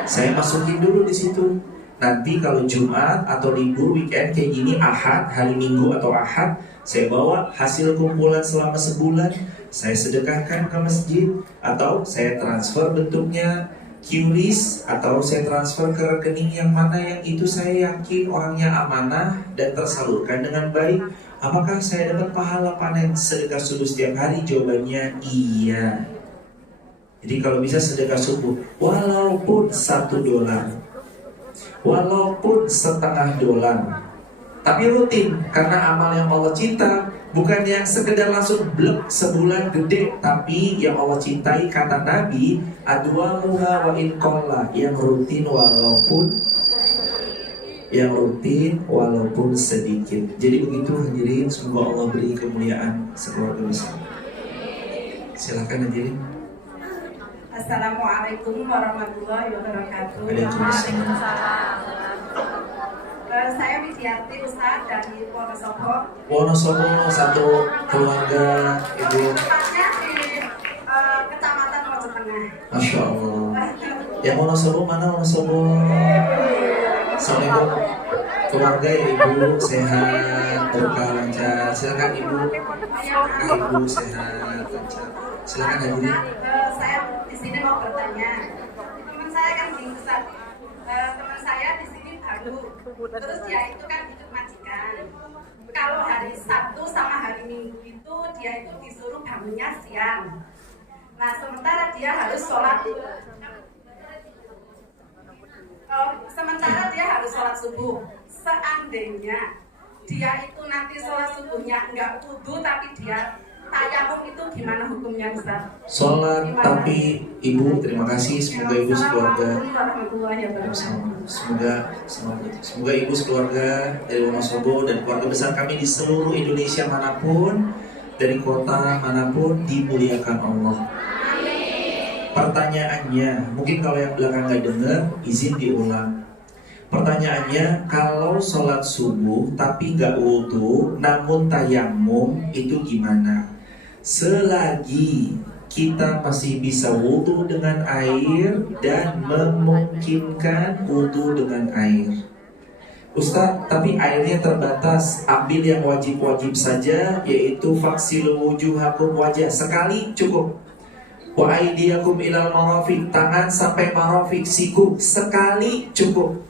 Saya masukin dulu di situ. Nanti kalau Jumat atau libur weekend kayak gini, Ahad, hari Minggu atau Ahad, saya bawa hasil kumpulan selama sebulan, saya sedekahkan ke masjid, atau saya transfer bentuknya QRIS, atau saya transfer ke rekening yang mana yang itu saya yakin orangnya amanah dan tersalurkan dengan baik. Apakah saya dapat pahala panen sedekah subuh setiap hari? Jawabannya iya. Jadi kalau bisa sedekah subuh, walaupun $1, walaupun $0,5, tapi rutin, karena amal yang Allah cinta bukan yang sekedar langsung blek sebulan gede, tapi yang Allah cintai kata Nabi, adwamuha wa in qalla, yang rutin walaupun sedikit. Jadi begitu hadirin, semoga Allah beri kemuliaan sekeluarga besar. Silakan hadirin. Assalamualaikum warahmatullahi wabarakatuh. Waalaikumsalam. Saya Widiarti Ustadz dari Wonosobo. Wonosobo, satu keluarga ibu. Tepatnya di Kecamatan Mojokerto. Masya Allah. Yang Wonosobo mana Wonosobo? Assalamualaikum. Keluarga ya ibu sehat, berkah lancar. Silakan ibu. Ibu sehat, lancar. Silakan hadirin. Saya di sini mau bertanya. Teman saya kan gini Ustaz. Teman saya di sini baru. Terus dia itu kan hidup majikan. Kalau hari Sabtu sama hari Minggu itu dia itu disuruh bangunnya siang. Nah sementara dia harus sholat. Sementara dia harus sholat subuh. Seandainya dia itu nanti sholat subuhnya enggak wudu tapi dia tayamum, itu gimana hukumnya Ustaz? Sholat tapi ibu, terima kasih. Semoga ibu sekeluarga. Semoga ibu sekeluarga dari Wonosobo dan keluarga besar kami di seluruh Indonesia manapun, dari kota manapun, dimuliakan Allah. Pertanyaannya, mungkin kalau yang belakang nggak dengar, izin diulang. Pertanyaannya, kalau sholat subuh tapi nggak wudu, namun tayamum, itu gimana? Selagi kita masih bisa wudu dengan air dan memungkinkan wudu dengan air. Ustaz, tapi airnya terbatas, ambil yang wajib-wajib saja, yaitu faksilu wujuhakum, wajah sekali cukup. Wa aydiyakum ilal marafiq, tangan sampai marafiq, siku sekali cukup.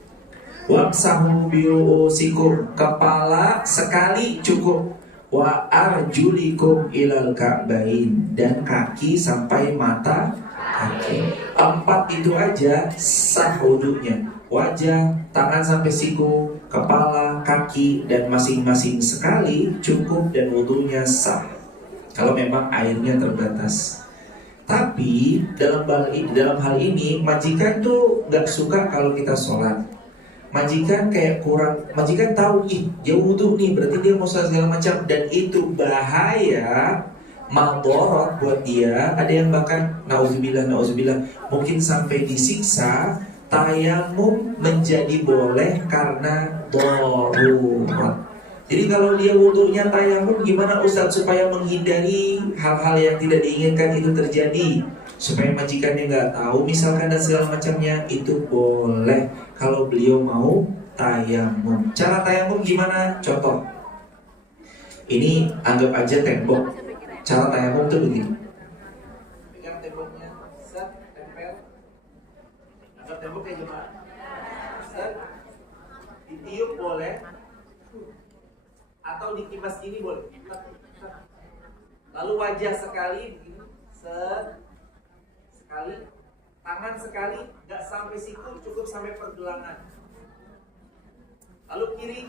Wamsahu biru'usikum, kepala sekali cukup. Wa arjulikum ilal ka'bain, dan kaki sampai mata kaki. 4 itu aja sah wudunya. Wajah, tangan sampai siku, kepala, kaki, dan masing-masing sekali cukup dan wudunya sah. Kalau memang airnya terbatas. Tapi dalam hal ini majikan tuh nggak suka kalau kita sholat. Majikan kayak kurang, majikan tahu dia wudu nih, berarti dia mau sholat segala macam, dan itu bahaya. madorot buat dia, ada yang bahkan nauzubillah mungkin sampai disiksa. Tayamum menjadi boleh karena darurat. Jadi kalau dia wudunya tayamum, gimana Ustaz supaya menghindari hal-hal yang tidak diinginkan itu terjadi, supaya majikannya nggak tahu misalkan dan segala macamnya, itu boleh kalau beliau mau tayamum. Cara tayamum gimana? Contoh, ini anggap aja tembok. Cara tayamum tuh begini. Pegang temboknya, set, tempel. Anggap tembok kayak gimana? Set, ditiup boleh, atau dikibas gini boleh. Lalu wajah sekali begini, set, sekali, tangan sekali, nggak sampai situ, cukup sampai pergelangan. Lalu kiri,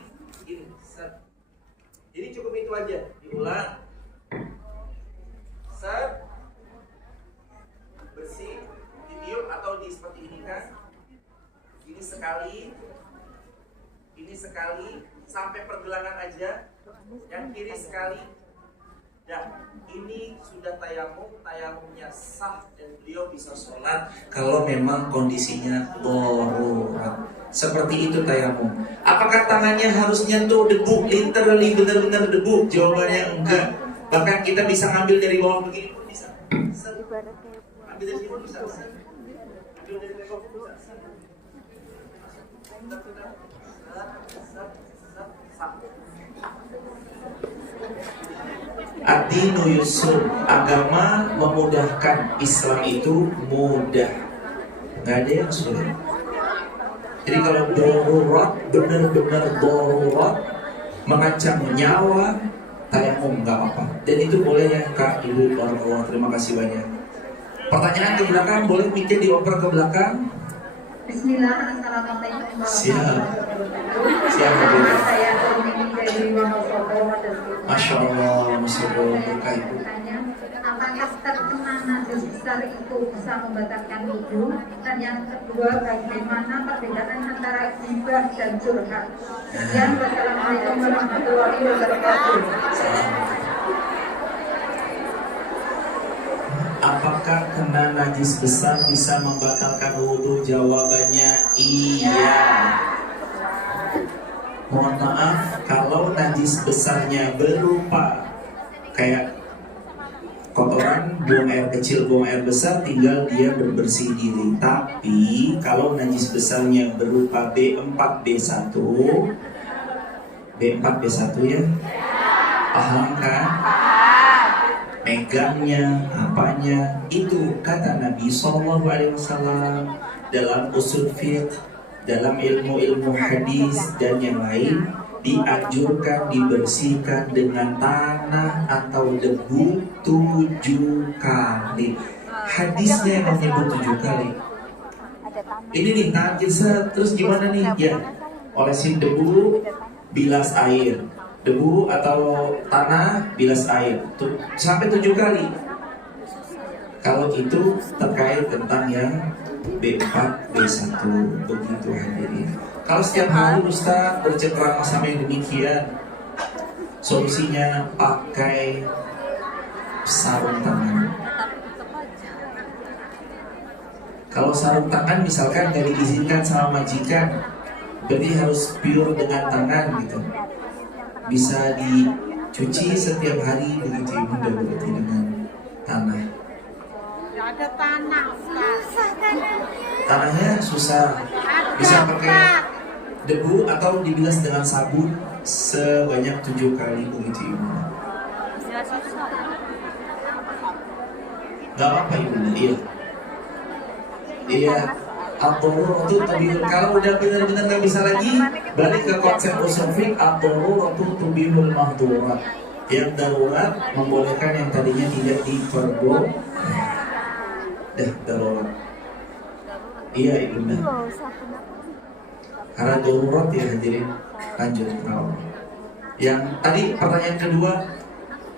gini, set. Jadi cukup itu aja, diulang. Set, bersih, ditiup atau di seperti ini kan. Ini sekali, sampai pergelangan aja. Yang kiri sekali. Dan ini sudah tayamumnya sah dan beliau bisa sholat kalau memang kondisinya darurat. Seperti itu tayamum. Apakah tangannya harus nyentuh debu, literally benar-benar debu? Jawabannya enggak. Bahkan kita bisa ngambil dari bawah begini pun bisa. Ambil dari sini pun bisa. Ambil dari tembok pun bisa. Ad-dinu yusr, agama memudahkan. Islam itu mudah, nggak ada yang sulit. Jadi kalau darurat, benar-benar darurat, mengancam nyawa, tayamum nggak apa-apa. Dan itu boleh ya Kak, Ibu, barakallahu, terima kasih banyak. Pertanyaan ke belakang, boleh mikir dioper ke belakang. Bismillah, assalamualaikum Siap. Siap. Saya Umi dari Wonosobo. Masya Allah, Wonosobo, berkah Ibu. Apakah terkena najis besar itu bisa membatalkan wudhu? Dan yang kedua, bagaimana perbedaan antara ghibah dan curhat? Sekian, wassalamualaikum warahmatullahi wabarakatuh. Apakah kena najis besar bisa membatalkan wudhu? Jawabannya iya. Mohon maaf, kalau najis besarnya berupa kayak kotoran, buang air kecil, buang air besar, tinggal dia berbersih diri. Tapi kalau najis besarnya berupa B4, B1 ya, paham kan? Megangnya, apanya, itu kata Nabi SAW dalam usul fiqh, dalam ilmu-ilmu hadis dan yang lain, dianjurkan dibersihkan dengan tanah atau debu 7 kali. Hadisnya yang menyebut 7 kali. Ini nih tangan kita, terus gimana nih? Ya, olesin debu, bilas air. Debu atau tanah, bilas air sampai 7 kali. Kalau itu terkait tentang yang B4, B1, begitu hadirin. Kalau setiap hari Ustaz bercengkrama sama yang demikian, solusinya pakai sarung tangan. Kalau sarung tangan misalkan nggak diizinkan sama majikan, berarti harus pure dengan tangan gitu. Bisa dicuci setiap hari begitu Ibunda, berarti dengan tanah. Gak ada tanah, Ustaz. Tanahnya susah. Bisa pakai debu atau dibilas dengan sabun sebanyak 7 kali begitu Ibunda. Gak apa Ibunda, iya. Iya. Ad-daruratu tubihul, kalau udah benar-benar nggak bisa lagi, balik ke konsep usul fiqh, ad-daruratu tubihul mahdurat. Yang darurat membolehkan yang tadinya tidak diperbolehkan. Dah darurat. Iya Ibunda. Karena darurat ya hadirin. Lanjut kalau yang tadi pertanyaan kedua,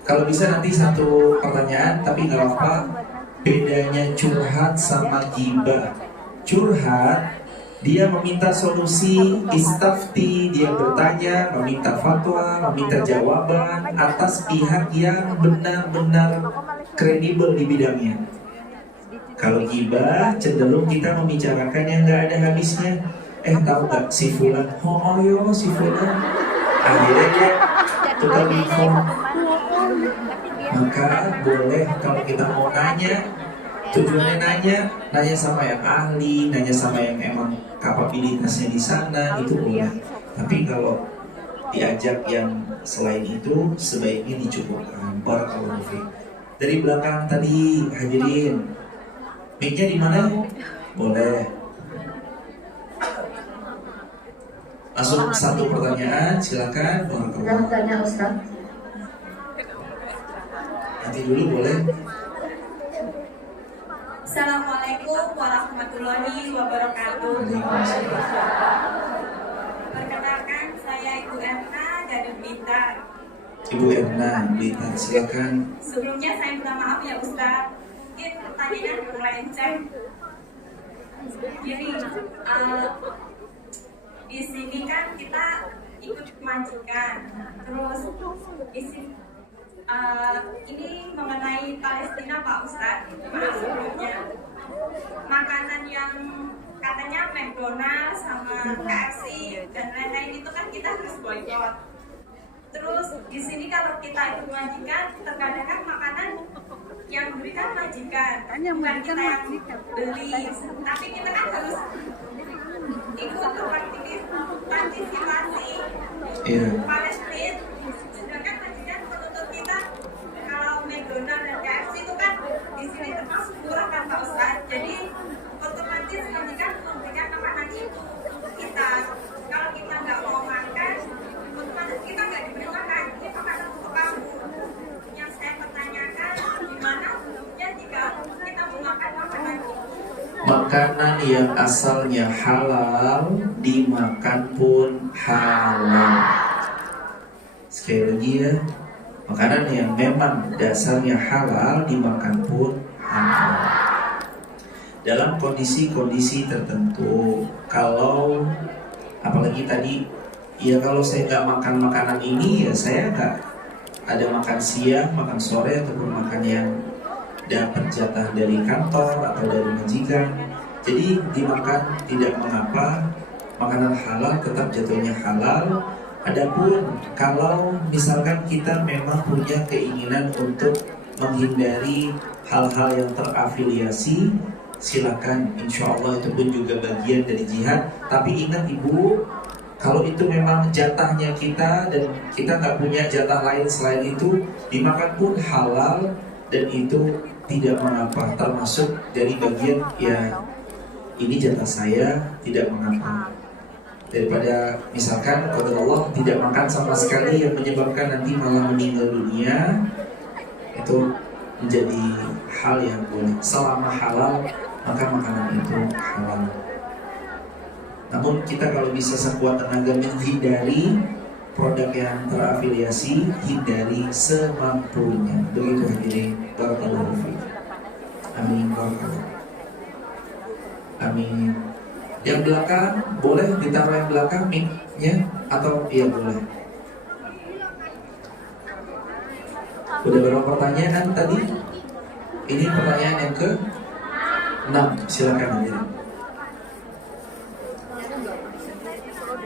kalau bisa nanti satu pertanyaan tapi nggak apa-apa. Bedanya curhat sama ghibah. Curhat Dia meminta solusi, istafti, dia bertanya, meminta fatwa, meminta jawaban atas pihak yang benar-benar kredibel di bidangnya. Kalau gibah, cenderung kita membicarakan yang nggak ada habisnya. Tahu nggak si Fulan? Oh yo si Fulan. Akhirnya dia tukang info. Maka boleh kalau kita mau nanya, tujuannya nanya sama yang ahli, nanya sama yang emang kapabilitasnya di sana, itu boleh. Tapi kalau diajak yang selain itu, sebaiknya dicukupkan. Barakallahu fiik. Dari belakang tadi hadirin, mic-nya di mana? Boleh. Langsung satu pertanyaan, silakan. Yang tanya Ustaz. Nanti dulu boleh. Assalamualaikum warahmatullahi wabarakatuh. Perkenalkan, saya Ibu Erna dari Blitar. Ibu Erna, Blitar, silakan. Sebelumnya saya minta maaf ya Ustaz, mungkin pertanyaan melenceng. Jadi di sini kan kita ikut majikan, terus ini mengenai Palestina Pak Ustadz, maaf sebelumnya. Makanan yang katanya McDonald's sama KFC dan lain-lain itu kan kita harus boykot. Terus di sini kalau kita ikut majikan, terkadang kan makanan yang diberikan majikan, bukan kita yang beli. Tapi kita kan harus ikut partisipasi Palestina. Sedangkan majikan menuntut kita kalau McDonald dan KFC itu kan di sini termasuk murah kan Pak Ustadz. Jadi otomatis majikan memberikan makanan itu untuk kita. Kalau kita nggak mau makan, otomatis kita nggak diberi makan. Ini makanan untuk kamu. Yang saya pertanyakan, gimana hukumnya jika kita mau makan makanan itu? Makanan yang asalnya halal dimakan pun halal. Sekali lagi ya, makanan yang memang dasarnya halal dimakan pun halal. Dalam kondisi-kondisi tertentu, kalau apalagi tadi, ya kalau saya nggak makan makanan ini, ya saya nggak ada makan siang, makan sore ataupun makan yang dapat jatah dari kantor atau dari majikan. Jadi dimakan tidak mengapa, makanan halal tetap jatuhnya halal. Adapun kalau misalkan kita memang punya keinginan untuk menghindari hal-hal yang terafiliasi, silakan, insya Allah itu pun juga bagian dari jihad. Tapi ingat Ibu, kalau itu memang jatahnya kita dan kita nggak punya jatah lain selain itu, dimakan pun halal dan itu tidak mengapa, termasuk dari bagian ya ini jatah saya, tidak mengapa. Daripada misalkan kalau Allah tidak makan sama sekali yang menyebabkan nanti malah meninggal dunia, itu menjadi hal yang boleh. Selama halal maka makanan itu halal. Namun kita kalau bisa sekuat tenaga menghindari produk yang terafiliasi, hindari semampunya. Begitu hadirin. Barakallahu fiik. Amin. Barakallahu. Amin. Yang belakang boleh ditaruh yang belakang mic-nya atau iya boleh. Udah berapa pertanyaan tadi? Ini pertanyaan yang ke-6. Silakan hadirin.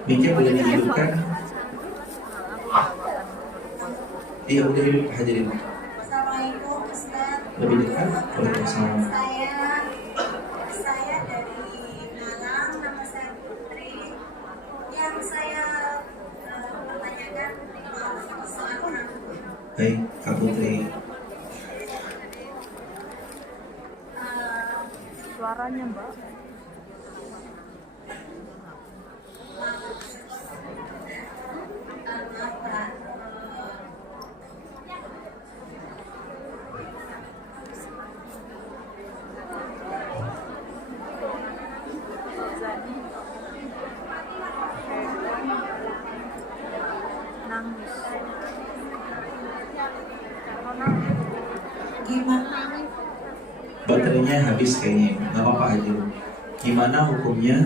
Mic-nya boleh dihidupkan. Iya udah hidup hadirin. Assalamualaikum Ustaz. Lebih dekat. Waalaikumsalam. Saya dari Malang, nama saya Putri. Yang saya pertanyakan soal orang tua. Baik, Kak Putri. Suaranya Mbak. Maaf Pak. Nangis. Gimana? Baterainya habis kayaknya. Gak apa-apa aja. Gimana hukumnya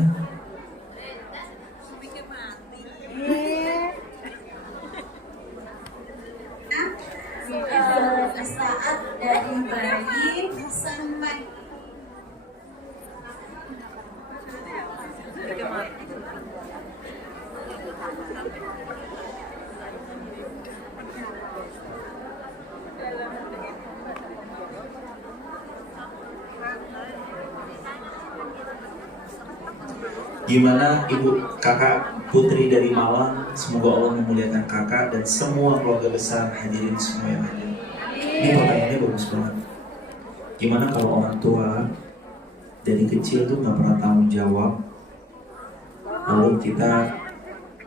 Gimana Ibu Kakak Putri dari Malang? Semoga Allah memuliakan Kakak dan semua keluarga besar hadirin semua yang hadir. Ini pertanyaannya bagus banget. Gimana kalau orang tua dari kecil tuh nggak pernah tanggung jawab, lalu kita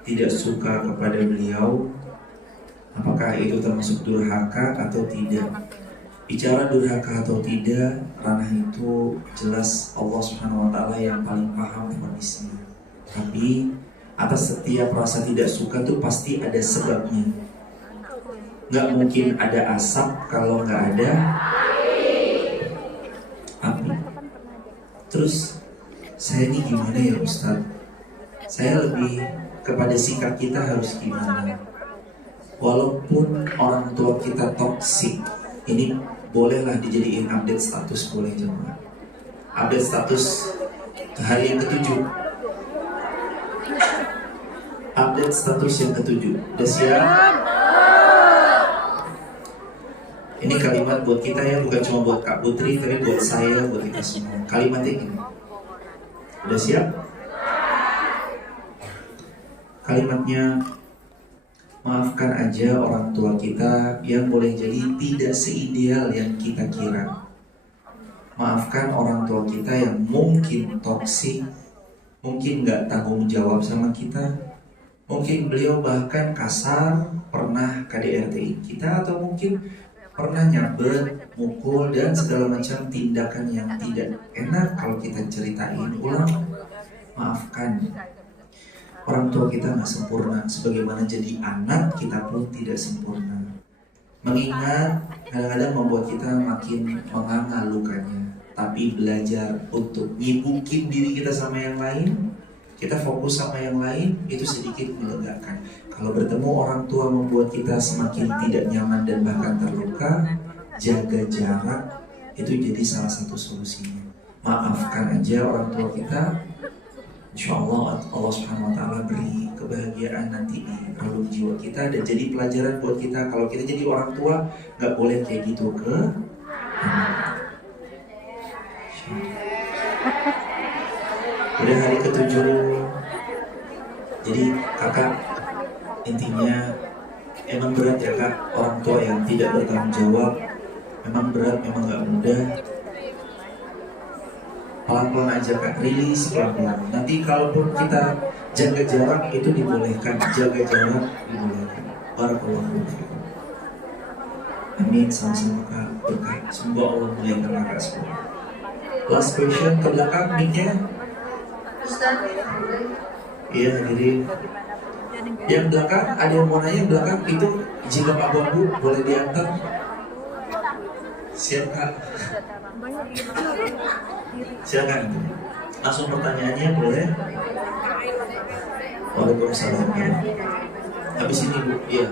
tidak suka kepada beliau, apakah itu termasuk durhaka atau tidak? Bicara durhaka atau tidak, ranah itu jelas Allah Subhanahu wa Ta'ala yang paling paham kondisinya. Tapi atas setiap rasa tidak suka tuh pasti ada sebabnya. Nggak mungkin ada asap kalau nggak ada api. Terus saya ini gimana ya Ustaz? Saya lebih kepada sikap kita harus gimana? Walaupun orang tua kita toksik, ini bolehlah dijadiin update status, boleh jemaah. Update status hari yang ke-7. Update status yang ke-7. Udah siap? Ini kalimat buat kita ya, bukan cuma buat Kak Putri, tapi buat saya, buat kita semua. Kalimatnya ini. Udah siap? Kalimatnya, maafkan aja orang tua kita yang boleh jadi tidak seideal yang kita kira. Maafkan orang tua kita yang mungkin toksik, mungkin gak tanggung jawab sama kita. Mungkin beliau bahkan kasar, pernah KDRT kita, atau mungkin pernah nyabet, mukul, dan segala macam tindakan yang tidak enak kalau kita ceritain ulang. Maafkan. Orang tua kita nggak sempurna, sebagaimana jadi anak kita pun tidak sempurna. Mengingat kadang-kadang membuat kita makin menganga lukanya. Tapi belajar untuk nyibukin diri kita sama yang lain, kita fokus sama yang lain, itu sedikit melegakan. Kalau bertemu orang tua membuat kita semakin tidak nyaman dan bahkan terluka, jaga jarak, itu jadi salah satu solusinya. Maafkan aja orang tua kita. Insya Allah Allah Subhanahu wa Ta'ala beri kebahagiaan nanti di relung jiwa kita dan jadi pelajaran buat kita. Kalau kita jadi orang tua, nggak boleh kayak gitu ke udah hari ke-7. Jadi kakak, intinya emang berat ya kak, orang tua yang tidak bertanggung jawab. Memang berat, memang nggak mudah. Pelan-pelan aja kak, rilis pelan-pelan. Nanti kalaupun kita jaga jarak itu dibolehkan, jaga jarak dibolehkan. Barakallahu fiikum. Amin, sama-sama kak, berkah. Semoga Allah muliakan kakak semua. Last question ke belakang, mic-nya. Ustaz, Iya hadirin. Yang belakang, ada yang mau nanya belakang itu jilbab abu-abu boleh diantar. Siap kak. Silakan. Langsung pertanyaannya boleh. Waalaikumsalam. Habis ini Bu, iya.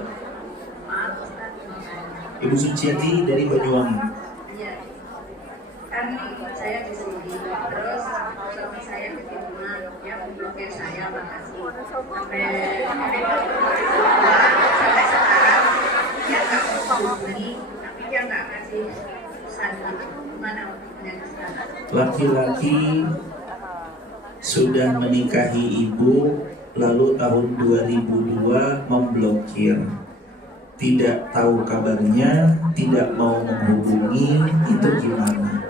Ibu Suciati dari Banyuwangi. Iya. Kan saya di sini, terus suami saya ketiduran, dia memblokir saya, makasih. Sampai sekarang dia nggak menghubungi, tapi dia nggak kasih pesan. Gimana hukumnya sekarang? Laki-laki sudah menikahi ibu, lalu tahun 2002 memblokir, tidak tahu kabarnya, tidak mau menghubungi, itu gimana?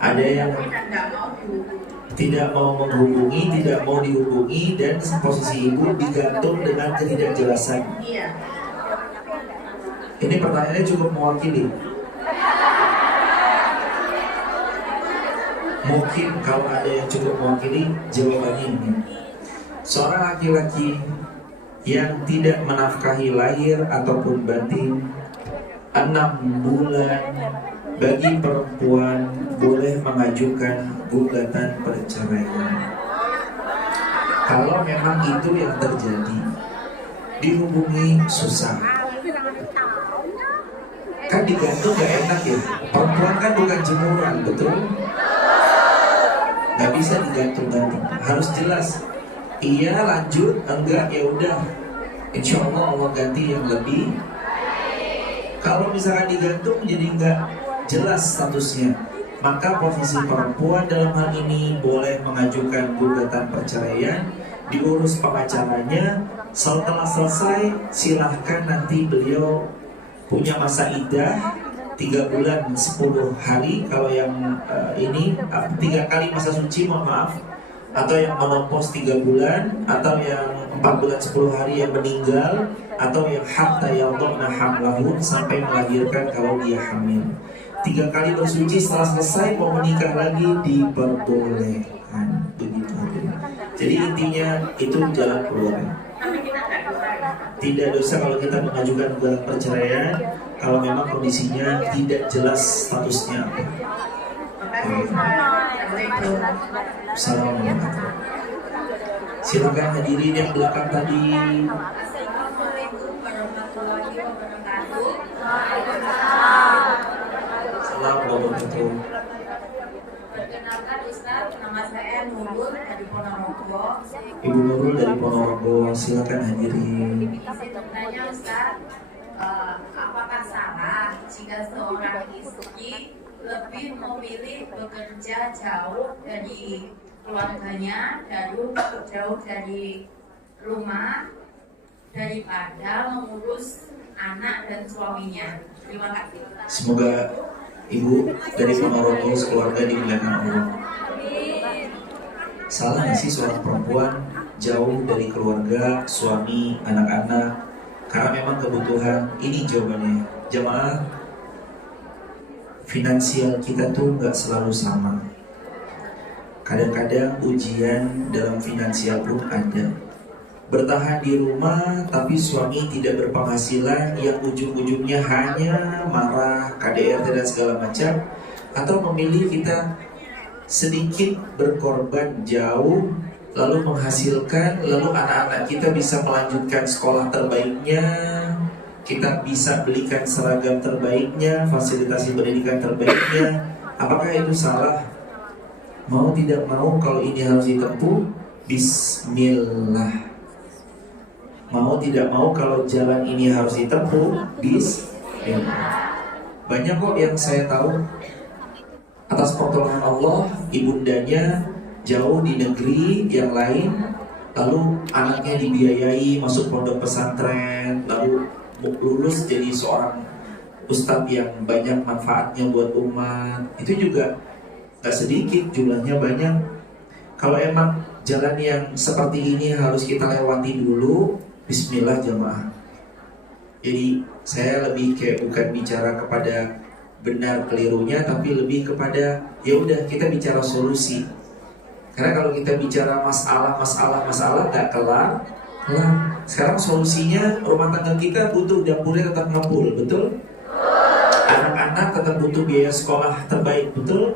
Ada yang tidak mau menghubungi, tidak mau dihubungi, dan posisi ibu digantung dengan ketidakjelasan. Iya. Ini pertanyaannya cukup mewakili. Mungkin kalau ada yang cukup mewakili, jawabannya ini. Seorang laki-laki yang tidak menafkahi lahir ataupun batin 6 bulan, bagi perempuan boleh mengajukan gugatan perceraian. Kalau memang itu yang terjadi, dihubungi susah. Kan digantung gak enak ya. Perempuan kan bukan jemuran, betul? Gak bisa digantung-gantung, harus jelas. Iya lanjut, enggak ya udah. Insya Allah Allah ganti yang lebih. Kalau misalkan digantung jadi nggak jelas statusnya, maka posisi perempuan dalam hal ini boleh mengajukan gugatan perceraian, diurus pengacaranya. Setelah selesai, silahkan nanti beliau punya masa iddah 3 bulan 10 hari. Kalau yang ini 3 kali masa suci, mohon maaf, atau yang menopause 3 bulan, atau yang 4 bulan 10 hari yang meninggal, atau yang hatta yadhna hamlahun, sampai melahirkan kalau dia hamil. 3 kali bersuci, setelah selesai mau menikah lagi diperbolehkan. Begitu. Jadi intinya itu jalan keluar. Tidak dosa kalau kita mengajukan gugatan perceraian kalau memang kondisinya tidak jelas statusnya apa. Assalamualaikum. Silakan hadirin yang belakang tadi. Assalamualaikum warahmatullahi wabarakatuh. Assalamualaikum. Perkenalkan Ustaz, nama saya Nurul dari Ponorogo. Ibu Nurul dari Ponorogo, silakan hadirin. Izin bertanya Ustaz, apakah salah jika seorang istri lebih memilih bekerja jauh dari keluarganya, jauh dari rumah, daripada mengurus anak dan suaminya? Terima kasih. Semoga ibu dari Ponorogo sekeluarga dimuliakan Allah. Salah nggak sih seorang perempuan jauh dari keluarga, suami, anak-anak karena memang kebutuhan? Ini jawabannya, jamaah. Finansial kita tuh nggak selalu sama. Kadang-kadang ujian dalam finansial pun ada. Bertahan di rumah tapi suami tidak berpenghasilan, yang ujung-ujungnya hanya marah, KDRT dan segala macam. Atau memilih kita sedikit berkorban jauh, lalu menghasilkan, lalu anak-anak kita bisa melanjutkan sekolah terbaiknya, kita bisa belikan seragam terbaiknya, fasilitasi pendidikan terbaiknya. Apakah itu salah? Mau tidak mau kalau ini harus ditempuh, bismillah. Mau tidak mau kalau jalan ini harus ditempuh, bismillah. Banyak kok yang saya tahu atas pertolongan Allah, ibundanya jauh di negeri yang lain, lalu anaknya dibiayai masuk pondok pesantren, lalu lulus jadi seorang ustadz yang banyak manfaatnya buat umat. Itu juga gak sedikit, jumlahnya banyak. Kalau emang jalan yang seperti ini harus kita lewati dulu, bismillah jamaah. Jadi saya lebih kayak bukan bicara kepada benar kelirunya, tapi lebih kepada ya udah kita bicara solusi. Karena kalau kita bicara masalah nggak kelar. Sekarang solusinya rumah tangga kita butuh dapurnya tetap ngepul, betul? Anak-anak tetap butuh biaya sekolah terbaik, betul?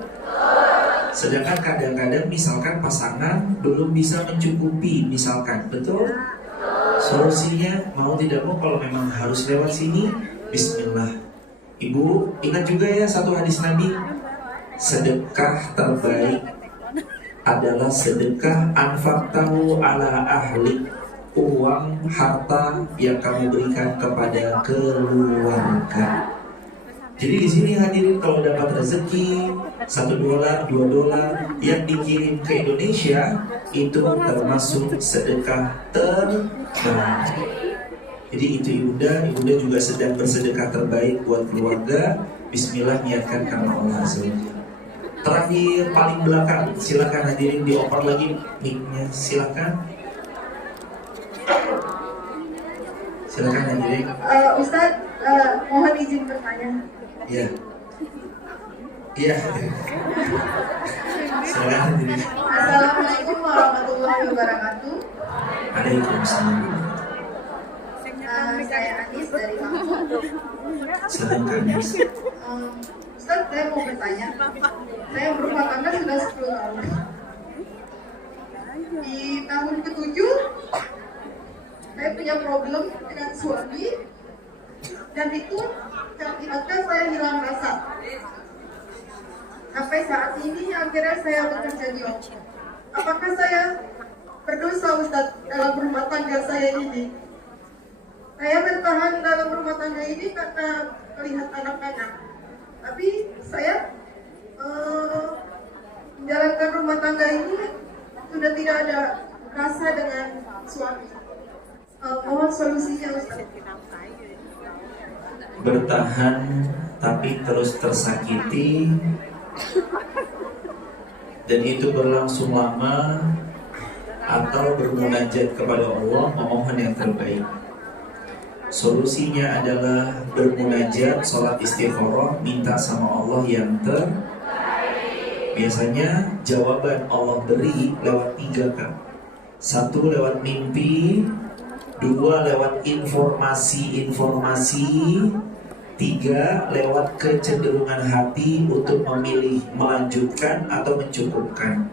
Sedangkan kadang-kadang misalkan pasangan belum bisa mencukupi, misalkan, betul? Solusinya mau tidak mau kalau memang harus lewat sini, bismillah. Ibu, ingat juga ya satu hadis Nabi, sedekah terbaik adalah sedekah anfaqtahu ala ahli, uang harta yang kamu berikan kepada keluarga. Jadi di sini hadirin, kalau dapat rezeki $1, $2 yang dikirim ke Indonesia, itu termasuk sedekah terbaik. Jadi itu ibunda juga sedang bersedekah terbaik buat keluarga. Bismillah, niatkan karena Allah Azza wa Jalla. Terakhir paling belakang, silakan hadirin dioper lagi mic-nya, silakan. Silakan hadirin. Ustadz, mohon izin bertanya. Iya. Iya. Silakan hadirin. Assalamualaikum warahmatullahi wabarakatuh. Waalaikumsalam. Saya Anis dari Lampung. Silakan Anis. Ustaz, saya mau bertanya. Saya berumah tangga sudah 10 tahun. Di tahun ke-7, saya punya problem dengan suami, dan itu mengakibatkan saya hilang rasa. Sampai saat ini akhirnya saya bekerja di Lombok. Apakah saya berdosa, Ustaz, dalam rumah tangga saya ini? Saya bertahan dalam rumah tangga ini karena melihat anak-anak. Tapi saya menjalankan rumah tangga ini sudah tidak ada rasa dengan suami. Mohon solusinya Ustaz. Bertahan tapi terus tersakiti, dan itu berlangsung lama, atau bermunajat kepada Allah memohon yang terbaik. Solusinya adalah bermunajat, sholat istikharah, minta sama Allah yang terbaik. Biasanya jawaban Allah beri lewat 3 kan. 1 lewat mimpi, 2 lewat informasi, 3 lewat kecenderungan hati untuk memilih melanjutkan atau mencukupkan.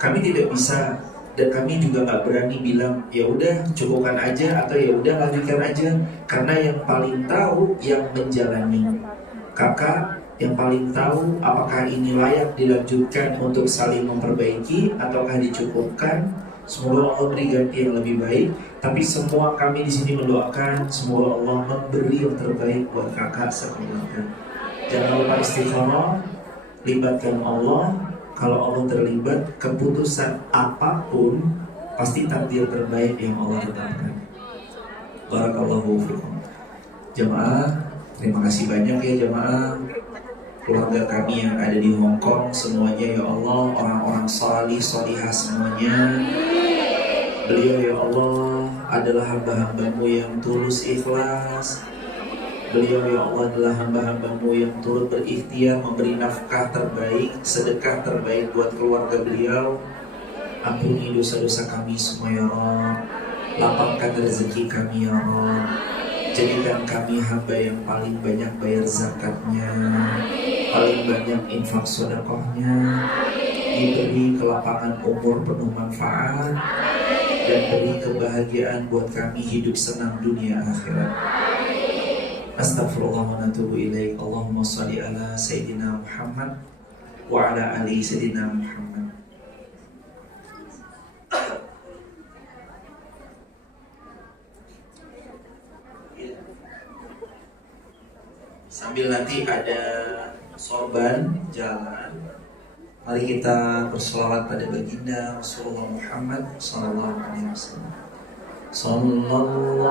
Kami tidak bisa, dan kami juga nggak berani bilang ya udah cukupkan aja atau ya udah lanjutkan aja, karena yang paling tahu yang menjalani. Kakak yang paling tahu apakah ini layak dilanjutkan untuk saling memperbaiki ataukah dicukupkan. Semoga Allah beri ganti yang lebih baik. Tapi semua kami di sini mendoakan semoga Allah memberi yang terbaik buat kakak sekeluarga. Jangan lupa istiqomah, libatkan Allah. Kalau Allah terlibat, keputusan apapun pasti takdir terbaik yang Allah tetapkan. Barakallahu fikum. Jamaah, terima kasih banyak ya jamaah. Keluarga kami yang ada di Hong Kong semuanya ya Allah, orang-orang salih salihah semuanya. Beliau ya Allah adalah hamba-hambamu yang tulus ikhlas. Beliau ya Allah adalah hamba-hambamu yang turut berikhtiar memberi nafkah terbaik, sedekah terbaik buat keluarga beliau. Ampuni dosa-dosa kami semua ya Allah. Lapangkan rezeki kami ya Allah. Jadikan kami hamba yang paling banyak bayar zakatnya, paling banyak infak sedekahnya, diberi kelapangan umur penuh manfaat, dan beri kebahagiaan buat kami hidup senang dunia akhirat. Astaghfirullah wa natubu ilaik. Allahumma shalli ala Sayyidina Muhammad wa ala ali Sayyidina Muhammad. Sambil nanti ada sorban jalan, mari kita berselawat pada baginda Rasulullah Muhammad sallallahu alaihi wasallam. Sallallahu